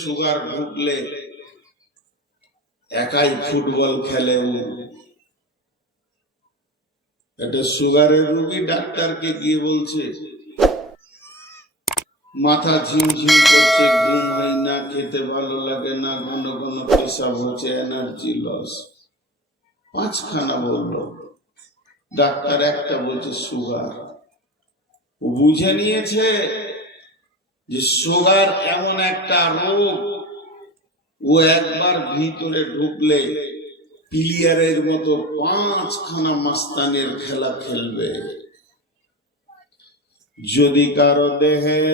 Sugar ঢুকলে একাই football খেলে। এটা সুগারের রোগী ডাক্তারকে গিয়ে বলছে মাথা ঝিমঝিম করছে, ঘুম হয় না, খেতে ভালো লাগে না, ঘন ঘন পেশাব হচ্ছে, এনার্জি লস। 5খানা বললো ডাক্তার, একটা বলছে সুগার। ও বুঝে নিয়েছে যে সুগার এমন একটা রোগ, ও একবার ভিতরে ঢুকলে প্লেয়ারের মতো 5খানা মাস্তানের খেলা খেলবে। যদি কারো দেহে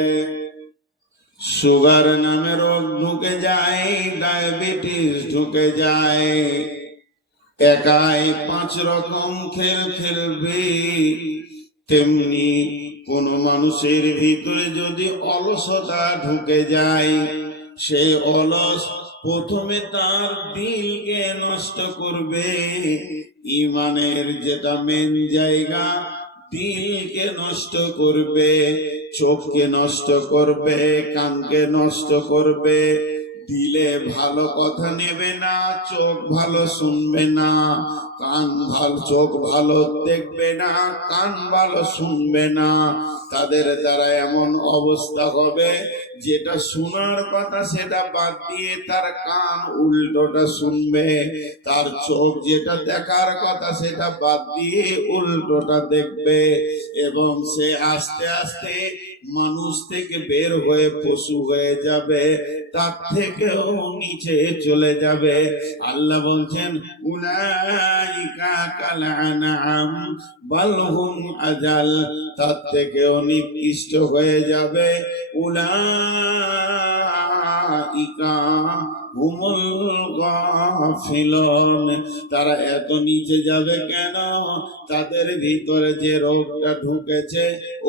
সুগার নামে রোগ ঢুকে যায়, ডায়াবেটিস ঢুকে যায়, একাই 5 রকম খেল খেলবে। তেমনি কোন মানুষের ভিতরে যদি অলসতা ঢুকে যায়, সেই অলস প্রথমে তার দিলকে নষ্ট করবে। ইমানের যেটা মেন জায়গা, দিলকে নষ্ট করবে, চোখকে নষ্ট করবে, কানকে নষ্ট করবে। দিলে ভালো কথা নেবে না, চোখ ভালো শুনবে না, চোখ ভালো দেখবে না, কান ভালো শুনবে না। তাদের দ্বারা এমন অবস্থা হবে, যেটা শোনার কথা সেটা বাদ দিয়ে তার কান উল্টোটা শুনবে, তার চোখ যেটা দেখার কথা সেটা বাদ দিয়ে উল্টোটা দেখবে, এবং সে আস্তে আস্তে মানুষ থেকে বের হয়ে পশু হয়ে যাবে, তার থেকেও নিচে চলে যাবে। আল্লাহ বলছেন উলাইকা কাল আনআম বাল হুম আযাল, তার থেকেও নিকৃষ্ট হয়ে যাবে। উলাইকা হুমুল গাফিলুন, তারা এত নিচে যাবে কেন? তাদের ভিতরে যে রোগটা ঢুকেছে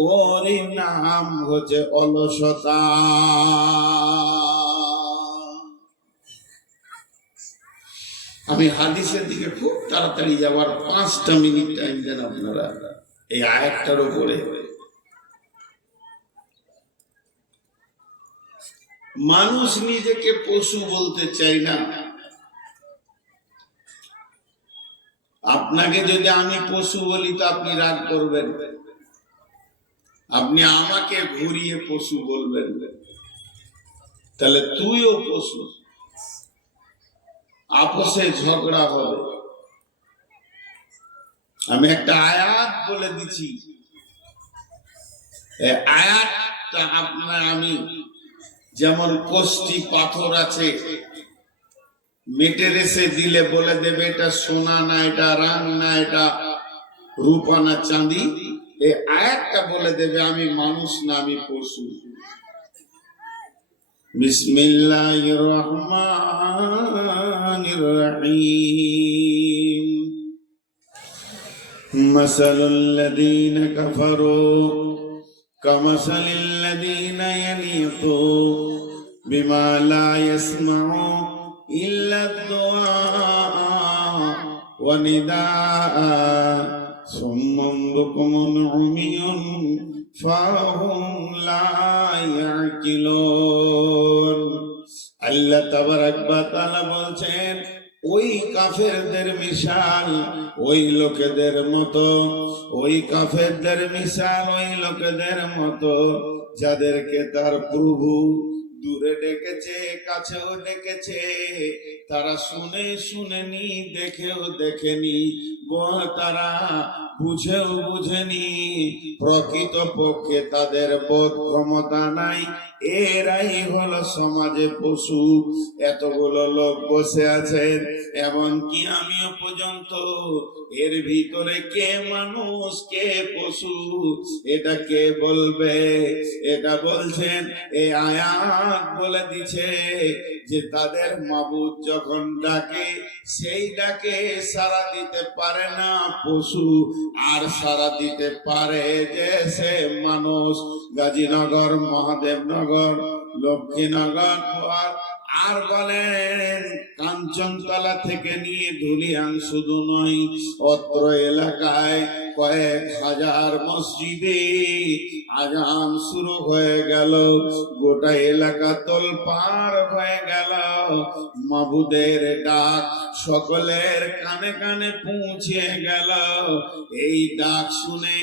ওর নাম হচ্ছে অলসতা। আমি হাদিসের দিকে খুব তাড়াতাড়ি যাবার 5টা মিনিট টাইম দেন আপনারা এই আয়াতটার উপরে। মানুষ নিজেকে পশু বলতে চাই না। আপনাকে যদি আমি পশু বলি তো আপনি রাগ করবেন, আপনি আমাকে ঘুরিয়ে পশু বলবেন, তাহলে তুইও পশু, আপোষে ঝগড়া হবে। আমি একটা আয়াত বলে দিচ্ছি, আয়াতটা আপনার আমি যেমন কোষ্টি পাথর আছে, মেটে রেসে দিলে বলে দেবে এটা সোনা না, এটা রাং না, এটা রূপা না চাঁদি। এই আয়াতটা বলে দেবে আমি মানুষ না, আমি পশু। বিসমিল্লাহির রহমানির রহিম। মাসালুল লাযীনা কাফারু কামাসালিল লাযীনা ইয়ালিতু বিমা লা ইয়াসমাউ ইল্লা দুআ ওয়া নিদাআ সুম্মুন বুকুমুন উমিয়ুন ফাহুম লা ইয়াকিলুন। আল্লাহ তাবারাক ওয়া তাআলা বলছেন, ওই কাফেরদের মিশাল ওই লোকেদের মতো, ওই কাফেরদের মিশাল ওই লোকেদের মতো যাদেরকে তার প্রভু দূরে ডেকেছে, কাছেও ডেকেছে, তারা শুনে শুনেনি, দেখেও দেখেনি, তারা বুঝেও বুঝেনি, প্রকৃত পক্ষে তাদের বোধ ক্ষমতা নাই। এরাই হলো সমাজে পশু। এতগুলো লোক বসে আছেন, এমনকি আমিও পর্যন্ত, এর ভিতরে কে মানুষ কে পশু এটা কে বলবে? এটা বলছেন এই আয়াত বলে দিছে যে তাদের মাবুদ যখন ডাকে, সেই ডাকে সাড়া দিতে পারে না পশু, আর সাড়া দিতে পারে যে সে মানুষ। গাজীনগর, মহাদেবনগর, লক্ষ্মীনগর আর বলেন কাঞ্চনতলা থেকে নিয়ে ধুলিয়ান শুধু নয়, অত্র এলাকায় কয়েক হাজার মসজিদে আজান শুরু হয়ে গেল, গোটা এলাকা তোলপাড় হয়ে গেল। মাবুদের ডাক সকলের কানে কানে পৌঁছে গেল। এই ডাক শুনে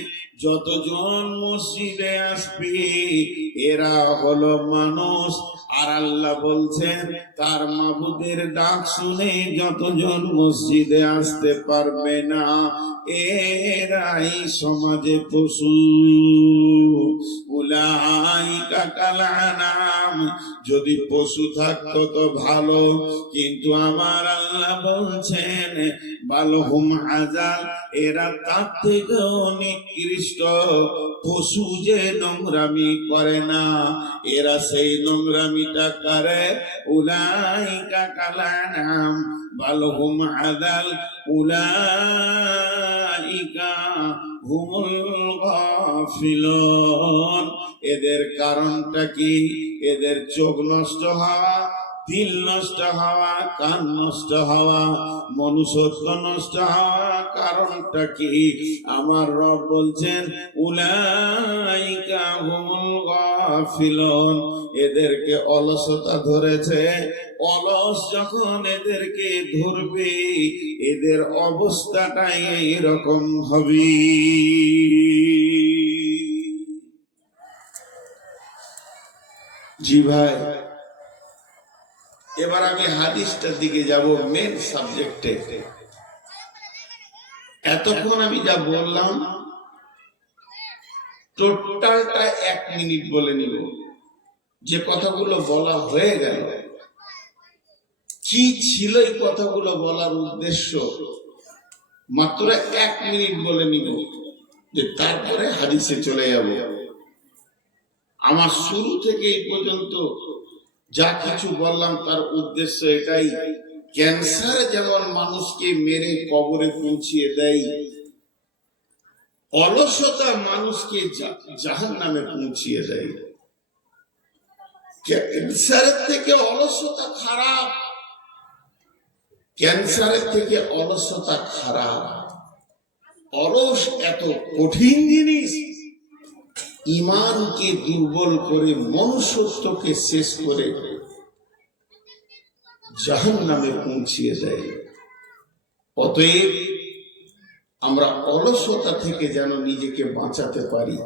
যতজন মসজিদে আসবে এরা হলো মানুষ, আর আল্লাহ বলছেন তার মাবুদের ডাক শুনে যতজন মসজিদে আসতে পারবে না এরাই সমাজে পশু। উলাইকা কাল আনাম, যদি পশু থাকতো তো ভালো, কিন্তু আমার আল্লাহ বলছেন বালহুম আযাল, এরা তার থেকেও নিকৃষ্ট। পশু যে নোংরামি করে না এরা সেই নোংরামিটা করে। উলাইকা কাল আনাম বালহুম আযাল উলাইকা হুমুল গাফিলুন। এদের কারণটা কি? এদের চোখ নষ্ট হওয়া, দিল নষ্ট হওয়া, কান নষ্ট হওয়া, মনুষ্যত্ব নষ্ট হওয়া। কারণটা কি? আমার রব বলছেন উলাইকা হুমুল গাফিলুন। এদেরকে অলসতা ধরেছে। অলস যখন এদেরকে ধরবে এদের অবস্থাটাই এইরকম হবে। জি ভাই, এবার আমি হাদিসটার দিকে যাব, মেন সাবজেক্টে। এতক্ষণ আমি যা বললাম টোটালটা 1 মিনিট বলে নিব। যে কথাগুলো বলা হয়ে গেল, কি ছিল এই কথাগুলো বলার উদ্দেশ্য, মাত্র 1 মিনিট বলে নিব, যে তারপরে হাদিসে চলে যাব। আমার শুরু থেকে এই পর্যন্ত যা কিছু বললাম তার উদ্দেশ্য এটাই, ক্যান্সার যেমন মানুষকে মেরে কবরে পৌঁছিয়ে দেয়, অলসতা মানুষকে জাহান্নামে পৌঁছিয়ে দেয়। ক্যান্সারের থেকে অলসতা খারাপ, ক্যান্সারের থেকে অলসতা খারাপ। অলস এত কঠিন জিনিস, ইমানকে দুর্বল করে মনুষ্যত্বকে শেষ করে জাহান্নামে পৌঁছিয়ে দেয়। অতএব আমরা অলসতা থেকে যেন নিজেকে বাঁচাতে পারি।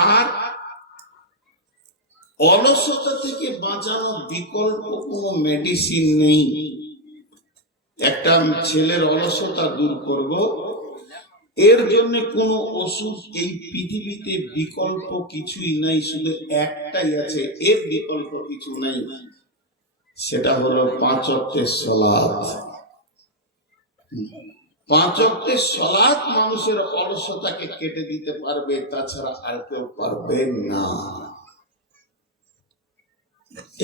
আর অলসতা থেকে বাঁচানোর বিকল্প কোনো মেডিসিন নেই। একটা ছেলের অলসতা দূর করব, এর জন্য কোনো ওষুধ এই পৃথিবীতে বিকল্প কিছুই নাই, শুধু একটাই আছে, এর বিকল্প কিছু নাই, সেটা হলো 5 ওয়াক্তের সালাত। 5 ওয়াক্তের সালাত মানুষের অলসতাকে কেটে দিতে পারবে, তাছাড়া আর কেউ পারবে না।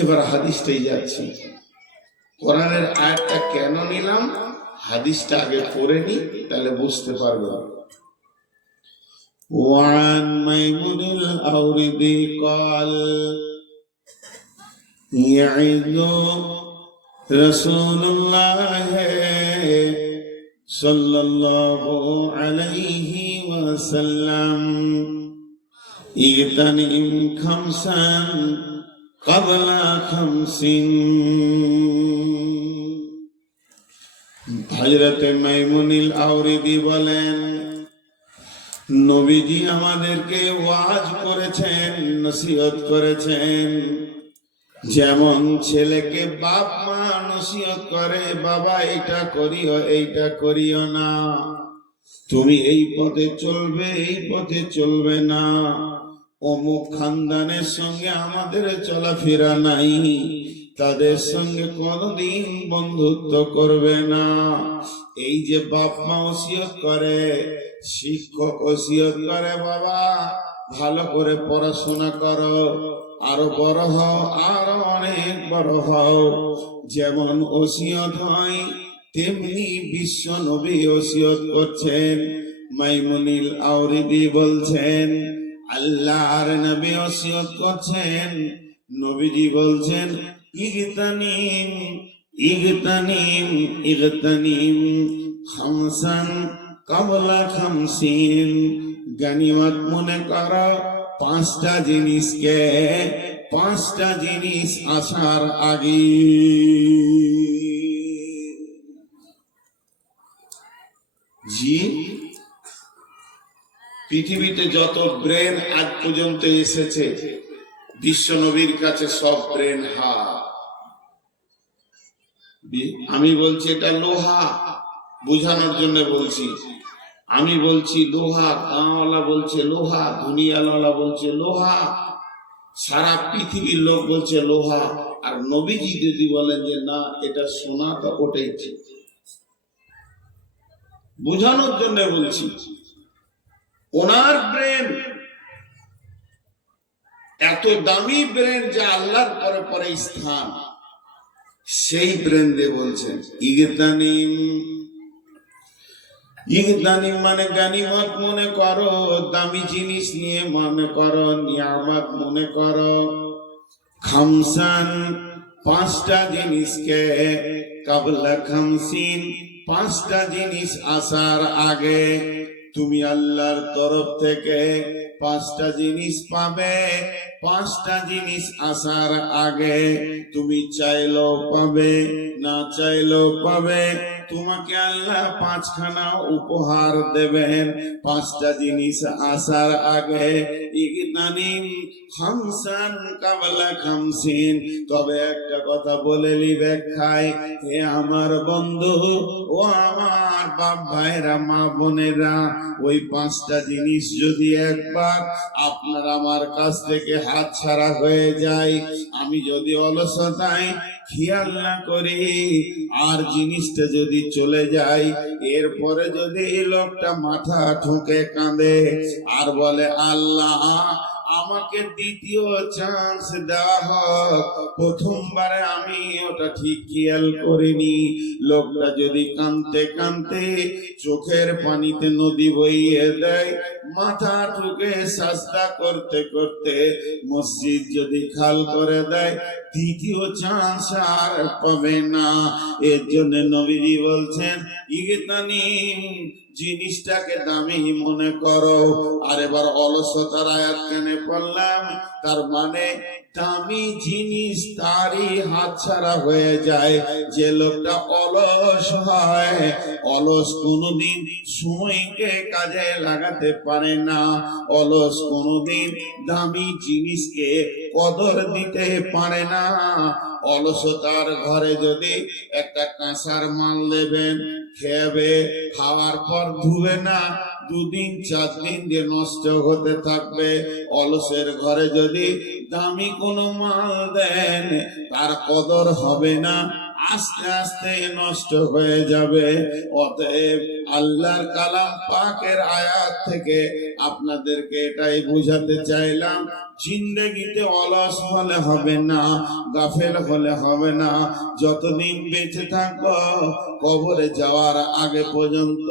এবার হাদিসটাই যাচ্ছি। কোরআনের আয়াতটা কেন নিলাম, হাদিসটা আগে পড়ে নি, তাহলে বুঝতে পারবে। وعن ميمون الأوردي قال يعظ رسول الله صلى الله عليه وسلم اغتنم خمسا قبل 5। হযরত মাইমুনুল আওরিদি বলেন, নবীজি আমাদেরকে ওয়াজ করেছেন, নসিহত করেছেন। যেমন ছেলেকে বাপ মা নসিহত করে, বাবা এটা করিও, এইটা করিও না, তুমি এই পথে চলবে, এই পথে চলবে না, অমুক খানদানের সঙ্গে আমাদের চলাফেরা নাই, তাদের সঙ্গে কোনদিন বন্ধুত্ব করবে না। এই যে বাপ মা ওসিয়ত করে, শিক্ষক ওসিয়ত করে, বাবা ভালো করে পড়াশোনা করো, আরো বড় হও, আরো অনেক বড় হও। যেমন ওসিয়ত হয় তেমনি বিশ্ব নবী ওসিয়ত করছেন। মাইমুনুল আওরিদি বলছেন, আল্লাহর নবী ওসিয়ত করছেন, নবীজি বলছেন ইগতানিম ইগতানিম ইগতানিম খামসান কাবলা খামসিন, গানিমত মনে করো পাঁচটা জিনিসকে, পাঁচটা জিনিস আসার আগে। জি, পৃথিবীতে যত ব্রেন আজ পর্যন্ত এসেছে বিশ্ব নবীর কাছে সব ব্রেন হা। আমি বলছি এটা লোহা, বুঝানোর জন্য বলছি। আমি বলছি লোহা, গাঁওয়ালা বলছে লোহা, দুনিয়াওয়ালা বলছে লোহা, সারা পৃথিবীর লোক বলছে লোহা। আর নবীজি যদি বলেন যে না এটা সোনা, তো ওটাই ঠিক। বুঝানোর জন্য বলছি ওনার ব্রেন এত দামি ব্রেন যে আল্লাহর পরে পরে স্থান, সেই ব্রেন দিয়ে বলছেন ইগতানিম। ইগতানিম মানে গানিমত মনে করো, দামি জিনিস নিয়ে মনে করো, নিয়ামত মনে করো। খামসান পাঁচটা জিনিসকে, কাবলা খামসিন পাঁচটা জিনিস আসার আগে। তুমি আল্লাহর তরফ থেকে পাঁচটা জিনিস পাবে, পাঁচটা জিনিস আসার আগে। তুমি চাইলেও পাবে, না চাইলেও পাবে, তোমাকে আল্লাহ পাঁচখানা উপহার দেবেন পাঁচটা জিনিস আসার আগে। ইগতানিম খামসান কাবলা খামসিন। তবে একটা কথা বলে নি ব্যাখ্যায়, হে আমার বন্ধু ও আমার বাপ ভাইরা, মা বোনেরা, ওই পাঁচটা জিনিস যদি একবার আপনার আমার কাছ থেকে হাত ছাড়া হয়ে যায়, আমি যদি অলসতায় খেয়াল না করি, আর জিনিসটা যদি চলে যায়, এরপরে যদি এই লোকটা মাথা ঠুকে কাঁদে আর বলে আল্লাহ আমাকে দ্বিতীয় চান্স দেওয়া হোক, প্রথমবারে আমি ওটা ঠিক খেয়াল করিনি, লোকটা যদি কাঁদতে কাঁদতে চোখের পানিতে নদী বইয়ে দেয়, মাথা ঠুকে সাজদা করতে করতে মসজিদ যদি খাল করে দেয়, দ্বিতীয় চান্স আর পাবে না। এর জন্য নবীজি বলছেন ইগতানিম, জিনিসটাকে দামি মনে করো। আর এবার অলসতার আয়াত কেনে পড়লাম, তার মানে দামি জিনিস তারই হাতছাড়া হয়ে যায়। যে লোকটা অলস হয়, অলস কোনোদিন সময়কে কাজে লাগাতে পারে না, অলস কোনোদিন দামি জিনিসকে কদর দিতে পারে না। অলসতার ঘরে যদি একটা কাঁসার মাল দেবেন, খেবে, খাওয়ার পর ধুবে না, দুদিন চার দিন দিয়ে নষ্ট হতে থাকবে। অলসের ঘরে যদি দামি কোনো মাল দেন, তার কদর হবে না, আস্তে আস্তে নষ্ট হয়ে যাবে। অতএব আল্লাহর কালাম পাকের আয়াত থেকে আপনাদেরকে এটাই বুঝাতে চাইলাম, জিন্দেগিতে অলস হলে হবে না, গাফেল হলে হবে না। যতদিন বেঁচে থাকবো, কবরে যাওয়ার আগে পর্যন্ত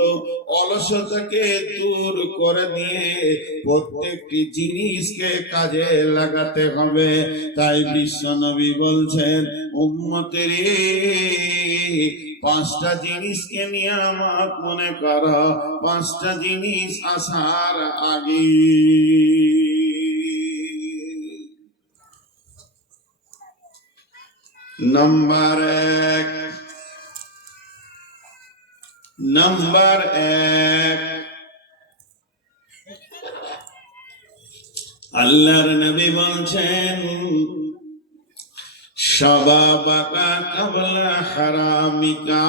অলসতাকে দূর করে দিয়ে প্রত্যেকটি জিনিসকে কাজে লাগাতে হবে। তাই বিশ্বনবী বলছেন উম্মতের পাঁচটা জিনিসকে নিয়ামত মনে করো, পাঁচটা জিনিস আসার আগে। নাম্বার এক, নাম্বার এক, আল্লাহর নবী বলছেন শাবাবাকা কাবলা হারামিকা,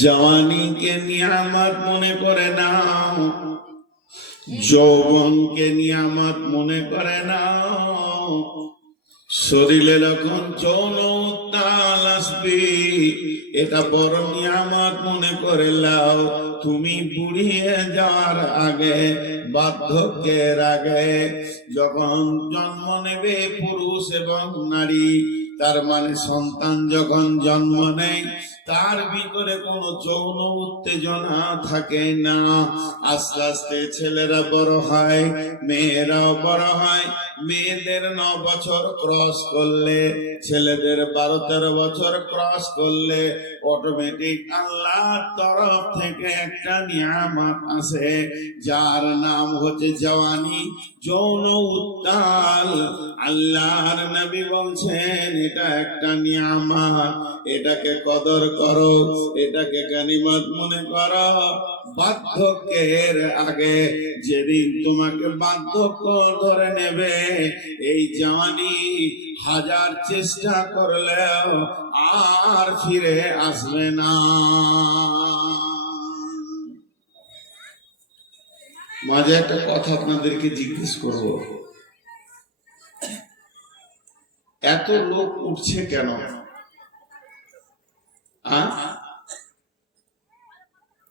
জওয়ানিকে নিয়ামত মনে করে নাও, যৌবনকে নিয়ামত মনে করে নাও। শরীরে যখন যৌন উত্তাল আসবে, এটা বড় নিয়ামত মনে করে লাও। তুমি বুড়িয়ে যাওয়ার আগে, বার্ধক্যের আগে, যখন জন্ম নেবে পুরুষ এবং নারী, তার মানে সন্তান যখন জন্ম নেয়, তার ভিতরে কোনো যৌন উত্তেজনা থাকে না। আস্তে আস্তে ছেলেরা বড় হয়, মেয়েরাও বড় হয়। মেয়েদের 9 বছর ক্রস করলে, ছেলেদের 12-13 বছর ক্রস করলে অটোমেটিক আল্লাহর তরফ থেকে একটা নিয়ামত আছে, যার নাম হচ্ছে জওয়ানি, যৌন উত্তাল। আল্লাহর নবী বলছেন এটা একটা নিয়ামত, এটাকে কদর করো, এটাকে গনিমত মনে করো। বার্ধক্যের আগে যেদিন তোমাকে বার্ধক্য ধরে নেবে, এই জওয়ানি 1000 চেষ্টা করলেও আর ফিরে আসবে না। মাঝে একটা কথা আপনাদেরকে জিজ্ঞেস করব, এত লোক উঠছে কেন?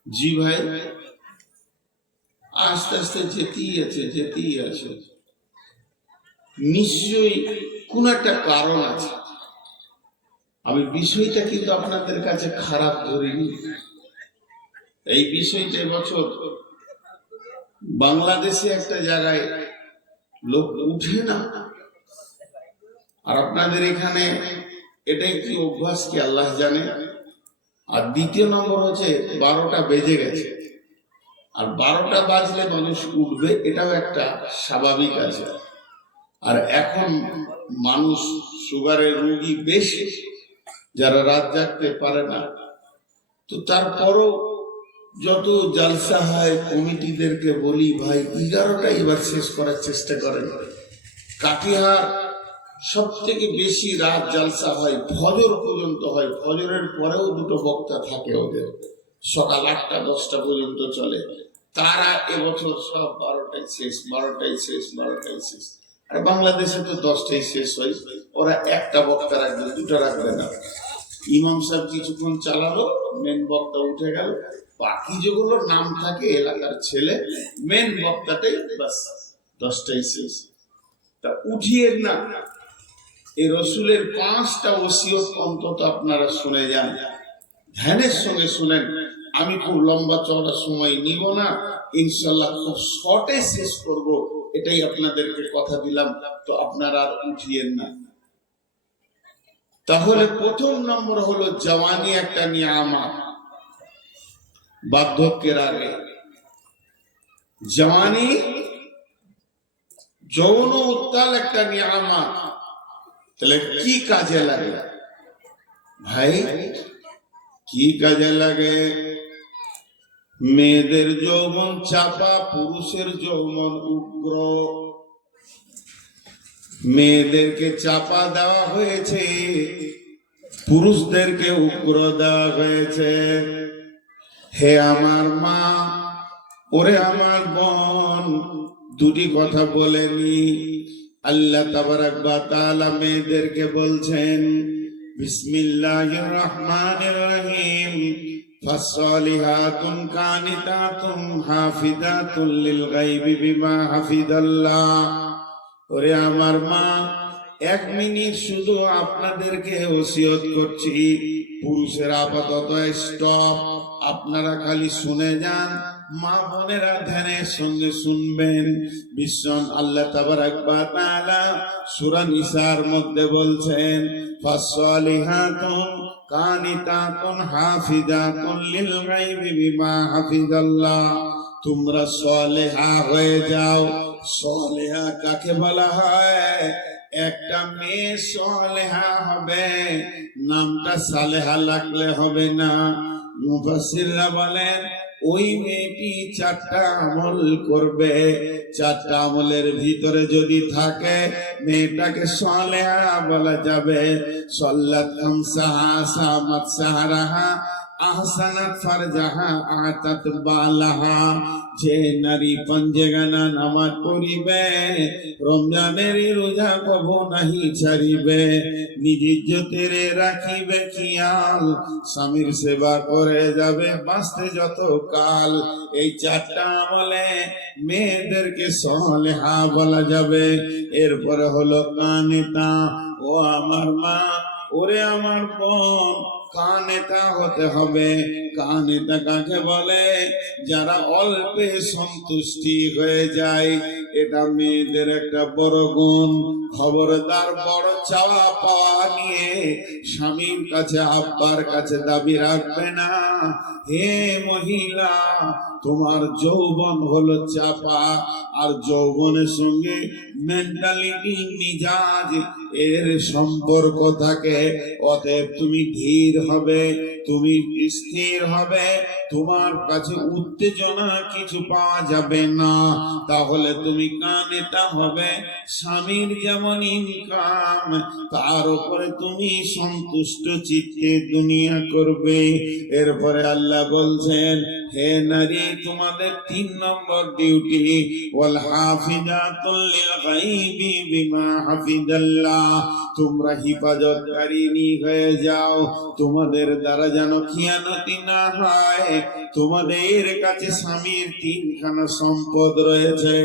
জি ভাই, আস্তে আস্তে যেতেই আছে। নিশ্চয়ই কোন একটা কারণ আছে। আমি বিষয়টা কিন্তু আপনাদের কাছে খারাপ ধরিনি। এই বিষয়টা এবছর বাংলাদেশে একটা জায়গায় লোক উঠে না, আর আপনাদের এখানে এটা একটি অভ্যাস কি আল্লাহ জানে। আর দ্বিতীয় নম্বর হচ্ছে 12টা বেজে গেছে, আর 12টা বাজলে মানুষ উঠবে, এটাও একটা স্বাভাবিক আছে। আর এখন মানুষ সুগারের রোগী বেশি, যারা রাত জাগতে পারে না। তো তারপরও যত জালসা হয় কমিটিদেরকে বলি, ভাই 11টা এবার শেষ করার চেষ্টা করেন। কাটিহার সব থেকে বেশি রাত জালসা হয়, ফজর পর্যন্ত হয়। ফজরের পরেও 2টো বক্তা থাকে ওদের, সকাল 8টা 10টা পর্যন্ত চলে। তারা এবছর সব 12টায় শেষ। আর বাংলাদেশে তো 10টায় শেষ হয়। ওরা একটা বক্তা রাখবে, 2টা রাখবে না। ইমাম সাহেব কিছুক্ষণ চালালো, মেন বক্তা উঠে গেল, বাকি যেগুলোর নাম থাকে এলাকার ছেলে, মেন বক্তাটাই বাস 10টায় শেষ। তা উঠিয়ে না, এই রসুলের 5টা ওসিয়ত অন্তত আপনারা শুনে যান, ধ্যানের সঙ্গে শুনেন। আমি খুব লম্বা চওড়া সময় নিব না, ইনশাল্লাহ খুব শর্টে শেষ করব, এটাই আপনাদেরকে কথা দিলাম। তো আপনারা আর উঠিয়েন না। তাহলে প্রথম নম্বর হলো জওয়ানি একটা নিয়ামত। বার্ধক্যের আগে জওয়ানি, যৌন উত্তাল একটা নিয়ামত। তাহলে কি কাজে লাগে ভাই? কি কাজে লাগে? মেয়েদের যৌবন চাপা, পুরুষের যৌবন উগ্র। মেয়েদেরকে চাপা দেওয়া হয়েছে, পুরুষদেরকে উগ্র দেওয়া হয়েছে। হে আমার মা, ওরে আমার বোন, দুটি কথা বলেনি। আল্লাহ তাবারাক ওয়া তাআলা মেয়েদেরকে বলছেন, বিসমিল্লাহির রহমানির রহিম, ফাসসালিহাতুন কানিতাতুন হাফিজাতুন লিল গায়বি বিমা হাফিজাল্লাহ। ওরে আমার মা, 1 মিনিট শুধু আপনাদেরকে ওসিয়ত করছি। পুরুষেরা আপাতত স্টপ, আপনারা খালি শুনে যান। মা বোনেরা ধ্যানের সঙ্গে শুনবেন। বিশ্বন আল্লাহ তাবারাক ওয়া তাআলা সূরা নিসার মধ্যে বলছেন, ফাসসালিহাতুন কানিতাতুন হাফিজাতুন লিল গায়বি বিমা হাফিজাল্লাহ। তোমরা সালেহা হয়ে যাও। সালেহা কাকে বলা হয়? একটা মেয়ে সালেহা হবে, নামটা সালেহা লাগলে হবে না। মুফাসসিররা বলেন ওই মেয়েটি 4টা আমল করবে। 4টা আমলের ভিতরে যদি থাকে, মেয়েটাকে সালেহা বলা যাবে। সাল্লাত খামসাহা, সামাত সাহারাহা, আহসানাত ফারজাহা, আতাত বালাহা। যে নারী পঞ্জেগানা নামাজ পড়িবে, রমজানের রোজা কবো নাহি ছাড়িবে, নিজ ইজ্জতের রাখিবে খেয়াল, স্বামীর সেবা করে যাবে বাঁচতে যত কাল। এই 4টা আমলে মেয়েদেরকে সালেহা বলা যাবে। এরপরে হলো কানিতা। ও আমার মা, ওরে আমার বোন, কানেতা হতে হবে। কানেতা কাকে বলে? যারা অল্পে সন্তুষ্টি হয়ে যায়। এটা মেয়েদের একটা বড় গুণ। খবরদার বড় চাওয়া পাওয়া নিয়ে স্বামীর কাছে আব্বার কাছে দাবি রাখবে না। হে মহিলা, তোমার যৌবন হলো চাপা, আর যৌবনের সঙ্গে মেন্টালিটি মিজাজ এর সম্পর্ক থাকে। অতএব তুমি ধীর হবে, তুমি স্থির হবে, তোমার কাছে উত্তেজনা কিছু পাওয়া যাবে না। তাহলে তুমি কানেতা হবে। স্বামীর যেমন ইনকাম, তার উপরে তুমি সন্তুষ্ট চিত্তে দুনিয়া করবে। এরপরে আল্লাহ বলছেন, হে নারী, তোমাদের 3 নম্বর ডিউটি, ওয়াল হাফিজাতুল লিল গায়বি বিমা হাফিজাল্লাহ। তোমরা হিফাজতকারিনী হয়ে যাও, তোমাদের দ্বারা যেন খিয়ানতি না হয়। তোমাদের কাছে স্বামীর 3খানা সম্পদ রয়েছে।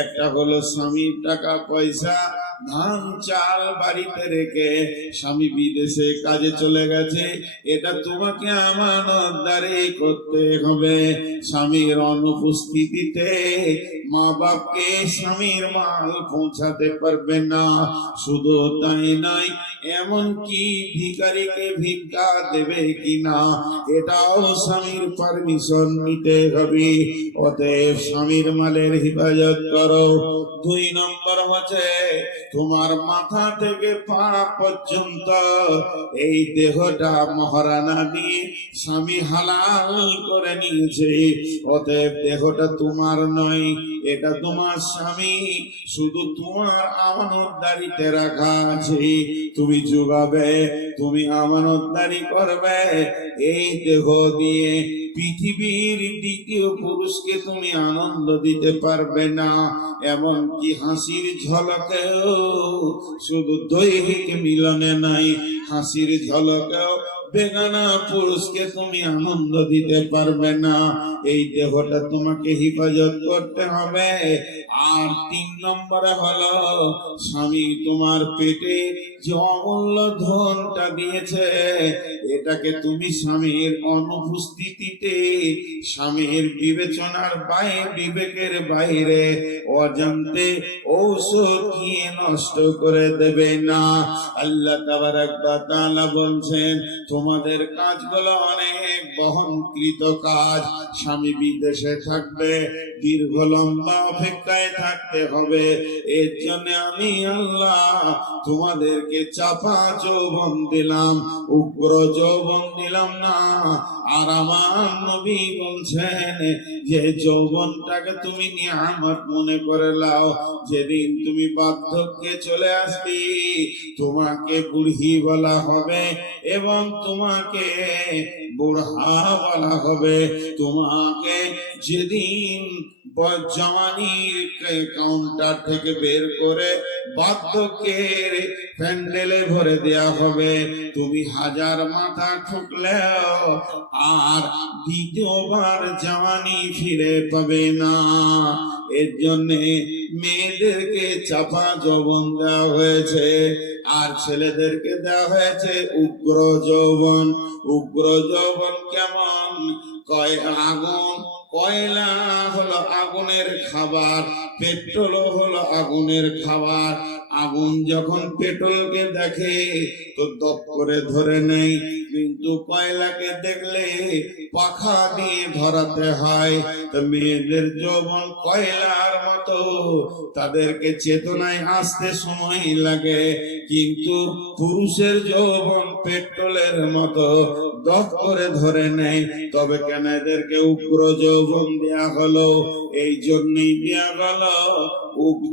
একটা হলো স্বামীর টাকা পয়সা, ধান চাল বাড়িতে রেখে স্বামী বিদেশে কাজে চলে গেছে, এটা তোমাকে আমানতদারি করতে হবে। স্বামীর অনুপস্থিতিতে মা বাপকে স্বামীর মাল পৌঁছাতে পারবে না। শুধু তাই নয়, এমন কি ভিখারিকে ভিক্ষা দেবে কিনা এটাও স্বামীর পারমিশন নিতে হবে। অতএব স্বামীর মালের হেফাজত করো। 2 নম্বর হচ্ছে, তোমার মাথা থেকে পা পর্যন্ত এই দেহটা মহারানা দিয়ে স্বামী হালাল করে নিয়েছে। অতএব দেহটা তোমার নয়, এটা তোমার স্বামী, শুধু তোমার আমানতদারিতে রাখা আছে। তুমি যোগাবে, তুমি আমানতদারি করবে। এই দেহ দিয়ে পৃথিবীর দ্বিতীয় পুরুষকে তুমি আনন্দ দিতে পারবে না। এমনকি হাসির ঝলকেও, শুধু দৈহিক মিলনে নাই, হাসির ঝলকেও বেগানা পুরুষকে তুমি আনন্দ দিতে পারবে না। এই দেহটা তোমাকে হেফাজত করতে হবে। আর 3 নম্বরে হলো, স্বামী তোমার পেটে যে অমূল্য ধনটা দিয়েছে, এটাকে তুমি স্বামীর অনুপস্থিতিতে, স্বামীর বিবেচনার বাইরে, বিবেকের বাইরে অজান্তে ঔষধ খেয়ে নষ্ট করে দেবে না। আল্লাহ তাবারাক ওয়া তাআলা বলছেন, তোমাদের কাজগুলো অনেক বহনকৃত কাজ। স্বামী বিদেশে থাকবে, দীর্ঘ লম্বা অপেক্ষায় থাকতে হবে। এর জন্য আমি আল্লাহ তোমাদেরকে চাপা যৌবন দিলাম, উগ্র যৌবন দিলাম না। আর আমার নবী বলছেন যে যৌবনটাকে তুমি নিয়ামত মনে করে নাও। যেদিন তুমি বার্ধক্যে চলে আসবে, তোমাকে বুড়ি বলা হবে এবং তোমাকে বুড়া বলা হবে। তোমাকে যেদিন জওয়ানির কাউন্টার থেকে বের করে বার্ধক্যের প্যান্ডেলে ভরে দেয়া হবে, তুমি 1000 মাথা ঠুকলেও আর দ্বিতীয়বার জওয়ানি ফিরে পাবে না। এর জন্য মেয়েদেরকে চাপা যৌবন দেওয়া হয়েছে, আর ছেলেদেরকে দেওয়া হয়েছে উগ্র যৌবন। উগ্র যৌবন কেমন? আগুন, কয়লা হলো আগুনের খাবার, পেট্রোল হলো আগুনের খাবার। আগুন যখন পেট্রোলকে দেখে তো দপ করে ধরে নেয়, কিন্তু কয়লাকে দেখলে পাখা দিয়ে ধরাতে হয়। তো মেয়েদের যৌবন কয়লার মতো, তাদেরকে চেতনায় আসতে সময় লাগে, কিন্তু পুরুষের যৌবন পেট্রোলের মতো দপ করে ধরে নেয়। তবে কেন এদেরকে উগ্র যৌবন দেয়া হলো? এই জন্যই দেয়া হলো,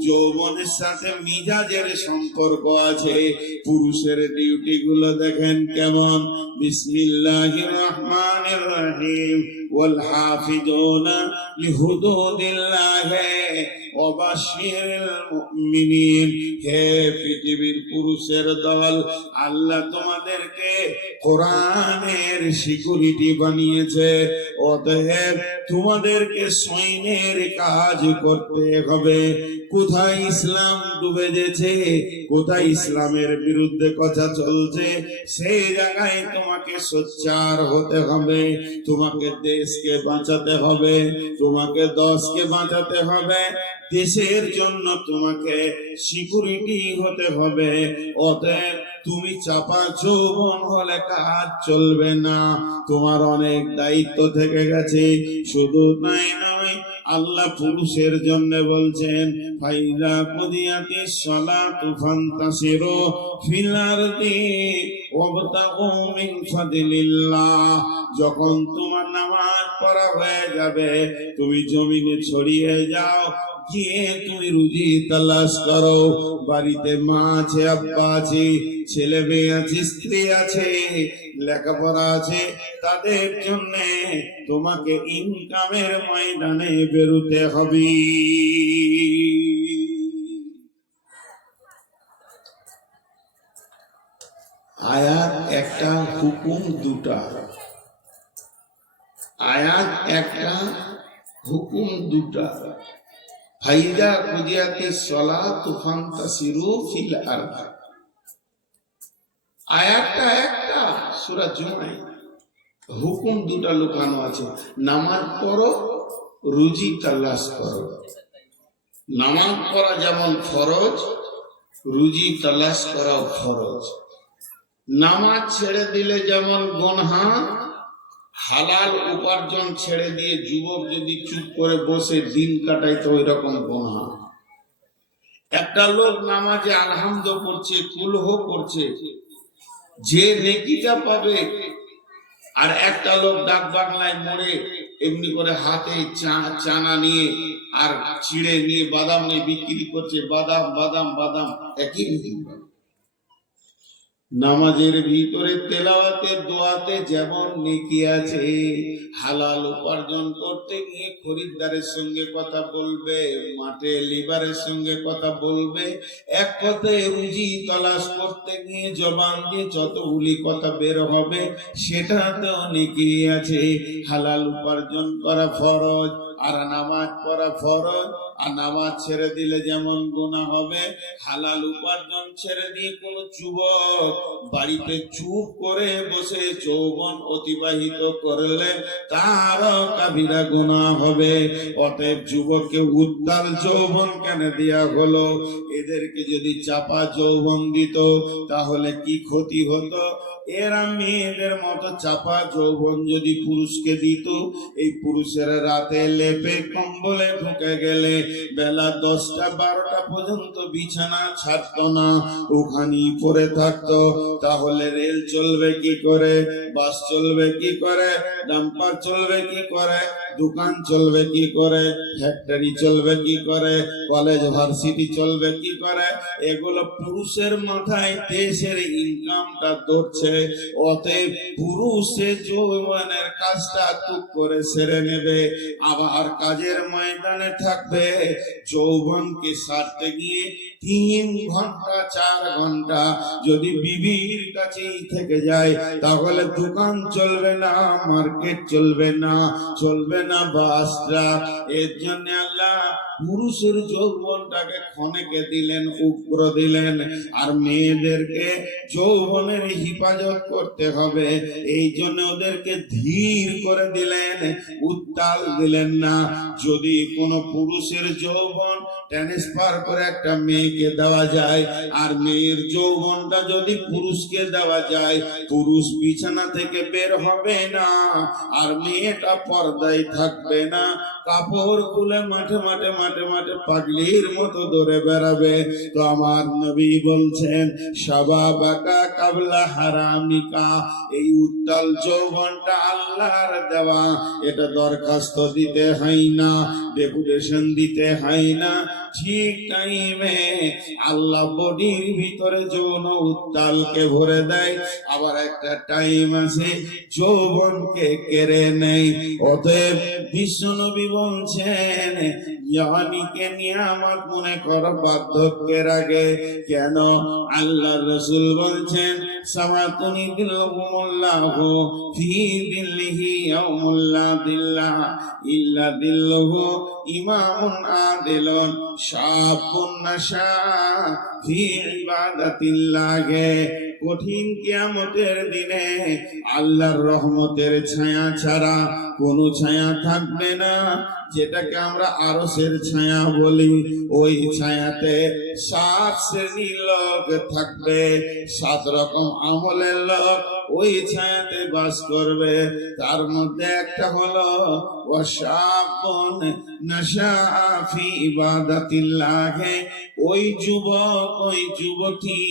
যৌবনের সাথে মিজাজের সম্পর্ক আছে। পুরুষের ডিউটি গুলো দেখেন কেমন। বিসমিল্লাহির রহমানির রহিম, ওয়াল হাফিজুনা লিহুদুদিল্লাহি ওয়াবাশশিরিল মুমিনিন। হে পৃথিবীর পুরুষের দল, আল্লাহ তোমাদেরকে কোরআনের সিকিউরিটি বানিয়েছে, অতএব তোমাদেরকে সৈন্যের কাজ করতে হবে। কোথায় ইসলাম ডুবে গেছে, কোথায় ইসলামের বিরুদ্ধে কথা চলছে, সেই জায়গায় তোমাকে সোচ্চার হতে হবে। তোমাকে দেশকে বাঁচাতে হবে, তোমাকে দশকে বাঁচাতে হবে, দেশের জন্য তোমাকে সিকিউরিটি হতে হবে। অতএব তুমি চাপা যৌবন হলে কাজ চলবে না, তোমার অনেক দায়িত্ব থেকে গেছে। শুধু তাই নয়, আল্লাহ পুরুষের জন্য বলছেন, ফাইজা কুদিয়াতিস সালাতু ফান্তাসিরু ফিল আরদি ওয়াবতাগু মিন ফাদলিল্লাহ। যখন তোমার নামাজ পড়া হয়ে যাবে, তুমি জমিনে ছড়িয়ে যাও, গিয়ে তুমি রুজি তালাশ করো। বাড়িতে মা আছে, আব্বা আছে, ছেলে মেয়ে আছে, স্ত্রী আছে, লেখাপড়া আছে, তাদের জন্য তোমাকে ইনকামের ময়দানে বেরোতে হবে। আয়াত একটা, হুকুম দুটা। আয়াত একটা, হুকুম দুটা। ফাইজা কুদিয়াতিস সালাতু ফান্তাসিরু ফিল আরদি। আয়াতটা একটা, সূরা জুমায়। হুকুম দুটা লুকানো আছে। নামাজ পড়ো, রুজি তালাশ করো। নামাজ পড়া যেমন ফরজ, রুজি তালাশ করাও ফরজ। নামাজ ছেড়ে দিলে যেমন গুনাহ, হালাল উপার্জন ছেড়ে দিয়ে যুবক যদি চুপ করে বসে দিন কাটায় তো ওই রকম গুনাহ। একটা লোক নামাজে আলহামদ পড়ছে, কুলহ পড়ছে, যে নেকিটা পাবে, আর একটা লোক ডাক বাংলায় মরে এমনি করে হাতে চানা নিয়ে আর চিড়ে নিয়ে বাদাম নিয়ে বিক্রি করছে, বাদাম বাদাম বাদাম, একই রকম। নামাজের ভিতরে তেলাওয়াতে দোয়াতে যেমন নেকি আছে, হালাল উপার্জন করতে গিয়ে খরিদ্দারের সঙ্গে কথা বলবে, মাঠে লিবারের সঙ্গে কথা বলবে, এক কথায় রুজি তালাশ করতে গিয়ে জবান দিয়ে যতগুলি কথা বের হবে, সেটাতেও নেকি আছে। হালাল উপার্জন করা ফরজ, আর নামাজ পড়া ফরজ। আর নামাজ ছেড়ে দিলে যেমন গুনাহ হবে, হালাল উপার্জন ছেড়ে দিয়ে কোন যুবক বাড়িতে চুপ করে বসে যৌবন অতিবাহিত করলে তারও কাবিরা গুনাহ হবে। অতএব যুবককে উত্তাল যৌবন কেন দেয়া হলো? এদেরকে যদি চাপা যৌবন দিত তাহলে কি ক্ষতি হতো? এরা মেয়েদের মতো চাপা যৌবন যদি পুরুষকে দিত, এই পুরুষেরা রাতে লেপে কম্বলে ঢুকে গেলে বেলা 10টা-12টা পর্যন্ত বিছানা ছাড়তো না, ওখানেই পড়ে থাকতো। তাহলে রেল চলবে কি করে, বাস চলবে কি করে, ডাম্পার চলবে কি করে, দোকান চলবে কি করে, ফ্যাক্টরি চলবে কি করে, কলেজ ভার্সিটি চলবে কি করে? এগুলো পুরুষের মাথায় দেশের ইনকামটা ধরছে। অতএব পুরুষের যৌবনের কাজটা টুক করে সেরে নেবে, আবার কাজের ময়দানে থাকবে। যৌবনকে সারতে গিয়ে 3 ঘন্টা 4 ঘন্টা যদি বিবির কাছেই থেকে যায়, তাহলে দোকান চলবে না, মার্কেট চলবে না, চলবে না বাস ট্রাক। এর জন্য আল্লাহ পুরুষের যৌবনটাকে ক্ষণেকে দিলেন, উগ্র দিলেন, আর মেয়েদেরকে যৌবনের হিফাজত করতে হবে। এই জন্য ওদেরকে ধীর করে দিলেন, উত্তাল দিলেন না। যদি কোনো পুরুষের যৌবন ট্রান্সফার করে একটা মেয়েকে দেওয়া যায়, আর মেয়ের যৌবনটা যদি পুরুষকে দেওয়া যায়, পুরুষ বিছানা থেকে বের হবে না, আর মেয়েটা পর্দায় থাকবে না, কাপড় খুলে মাঠে মাঠে মাঠে মাঠে পাগলির মতো দৌড়ে বেড়াবে। তো আমার নবী বলছেন, শাবাবাকা কাবলা হারামিকা। এই উত্তাল যৌবনটা আল্লাহর দেওয়া, এটা দরখাস্ত দিতে হয় না, ডেপুটেশন দিতে হয় না। ঠিক টাইমে আল্লাহ বডির ভিতরে যৌন উত্তালকে ভরে দেয়, আবার একটা টাইম আছে যৌবনকে কেড়ে নেয়। অতএব বিশ্বনবী বলছেন, জওয়ানিকে নিয়ামত মনে করো বার্ধক্যের আগে। কেন? আল্লাহ রাসূল বলছেন সামাতুনি দিল্লাহুমুল্লাহু ফি দিল্লিহি ইয়াউমুল্লা দিল্লা ইল্লা দিল্লুহু ইমামুন আদিলুন শাবুন নাশা ফি ইবাদাতিল্লাহ। কঠিন কিয়ামতের দিনে আল্লাহর রহমতের ছায়া ছাড়া কোনো ছায়া থাকবে না, যেটাকে আমরা আরশের ছায়া বলি। ওই ছায়াতে 7 শ্রেণীর লোক থাকবে, 7 রকম আমলের লোক ওই ছায়াতে বাস করবে। তার মধ্যে একটা হলো ওয়াশাবুন নাশা ফি ইবাদাতিল্লাহ। ওই যুবক, ওই যুবতী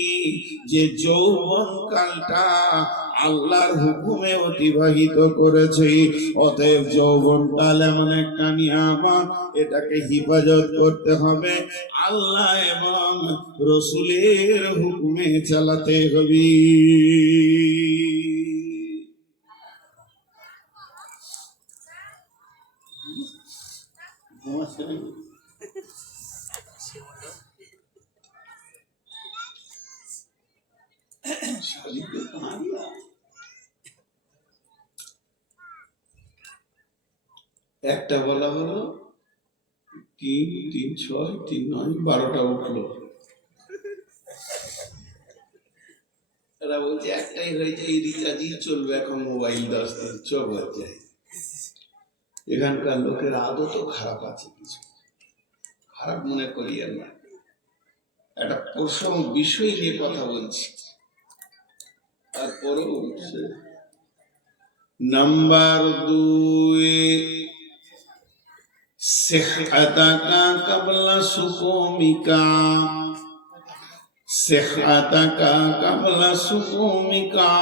যে যৌবন কালটা আল্লাহর হুকুমে অতিবাহিত করেছে। অতএব যৌবন কাল এমন একটা নিয়ামত, এটাকে হিফাজত করতে হবে, আল্লাহ এবং রসুলের হুকুমে চালাতে হবে। একটা বলা হলো 3 3 6 3 9 12টা উঠলো। এরা বলছে একটাই হয়েছে, এই রিচার্জই চলবে এখন মোবাইল 10 দিন চল যায়। এখানকার লোকের আদতও খারাপ আছে, কিছু খারাপ মনে করি আর না। একটা প্রসঙ্গ বিষয় নিয়ে কথা বলছি, তারপরেও নাম্বার 2 সিহআতাকা ক্বাবলা সুকুমিকা। সিহআতাকা ক্বাবলা সুকুমিকা।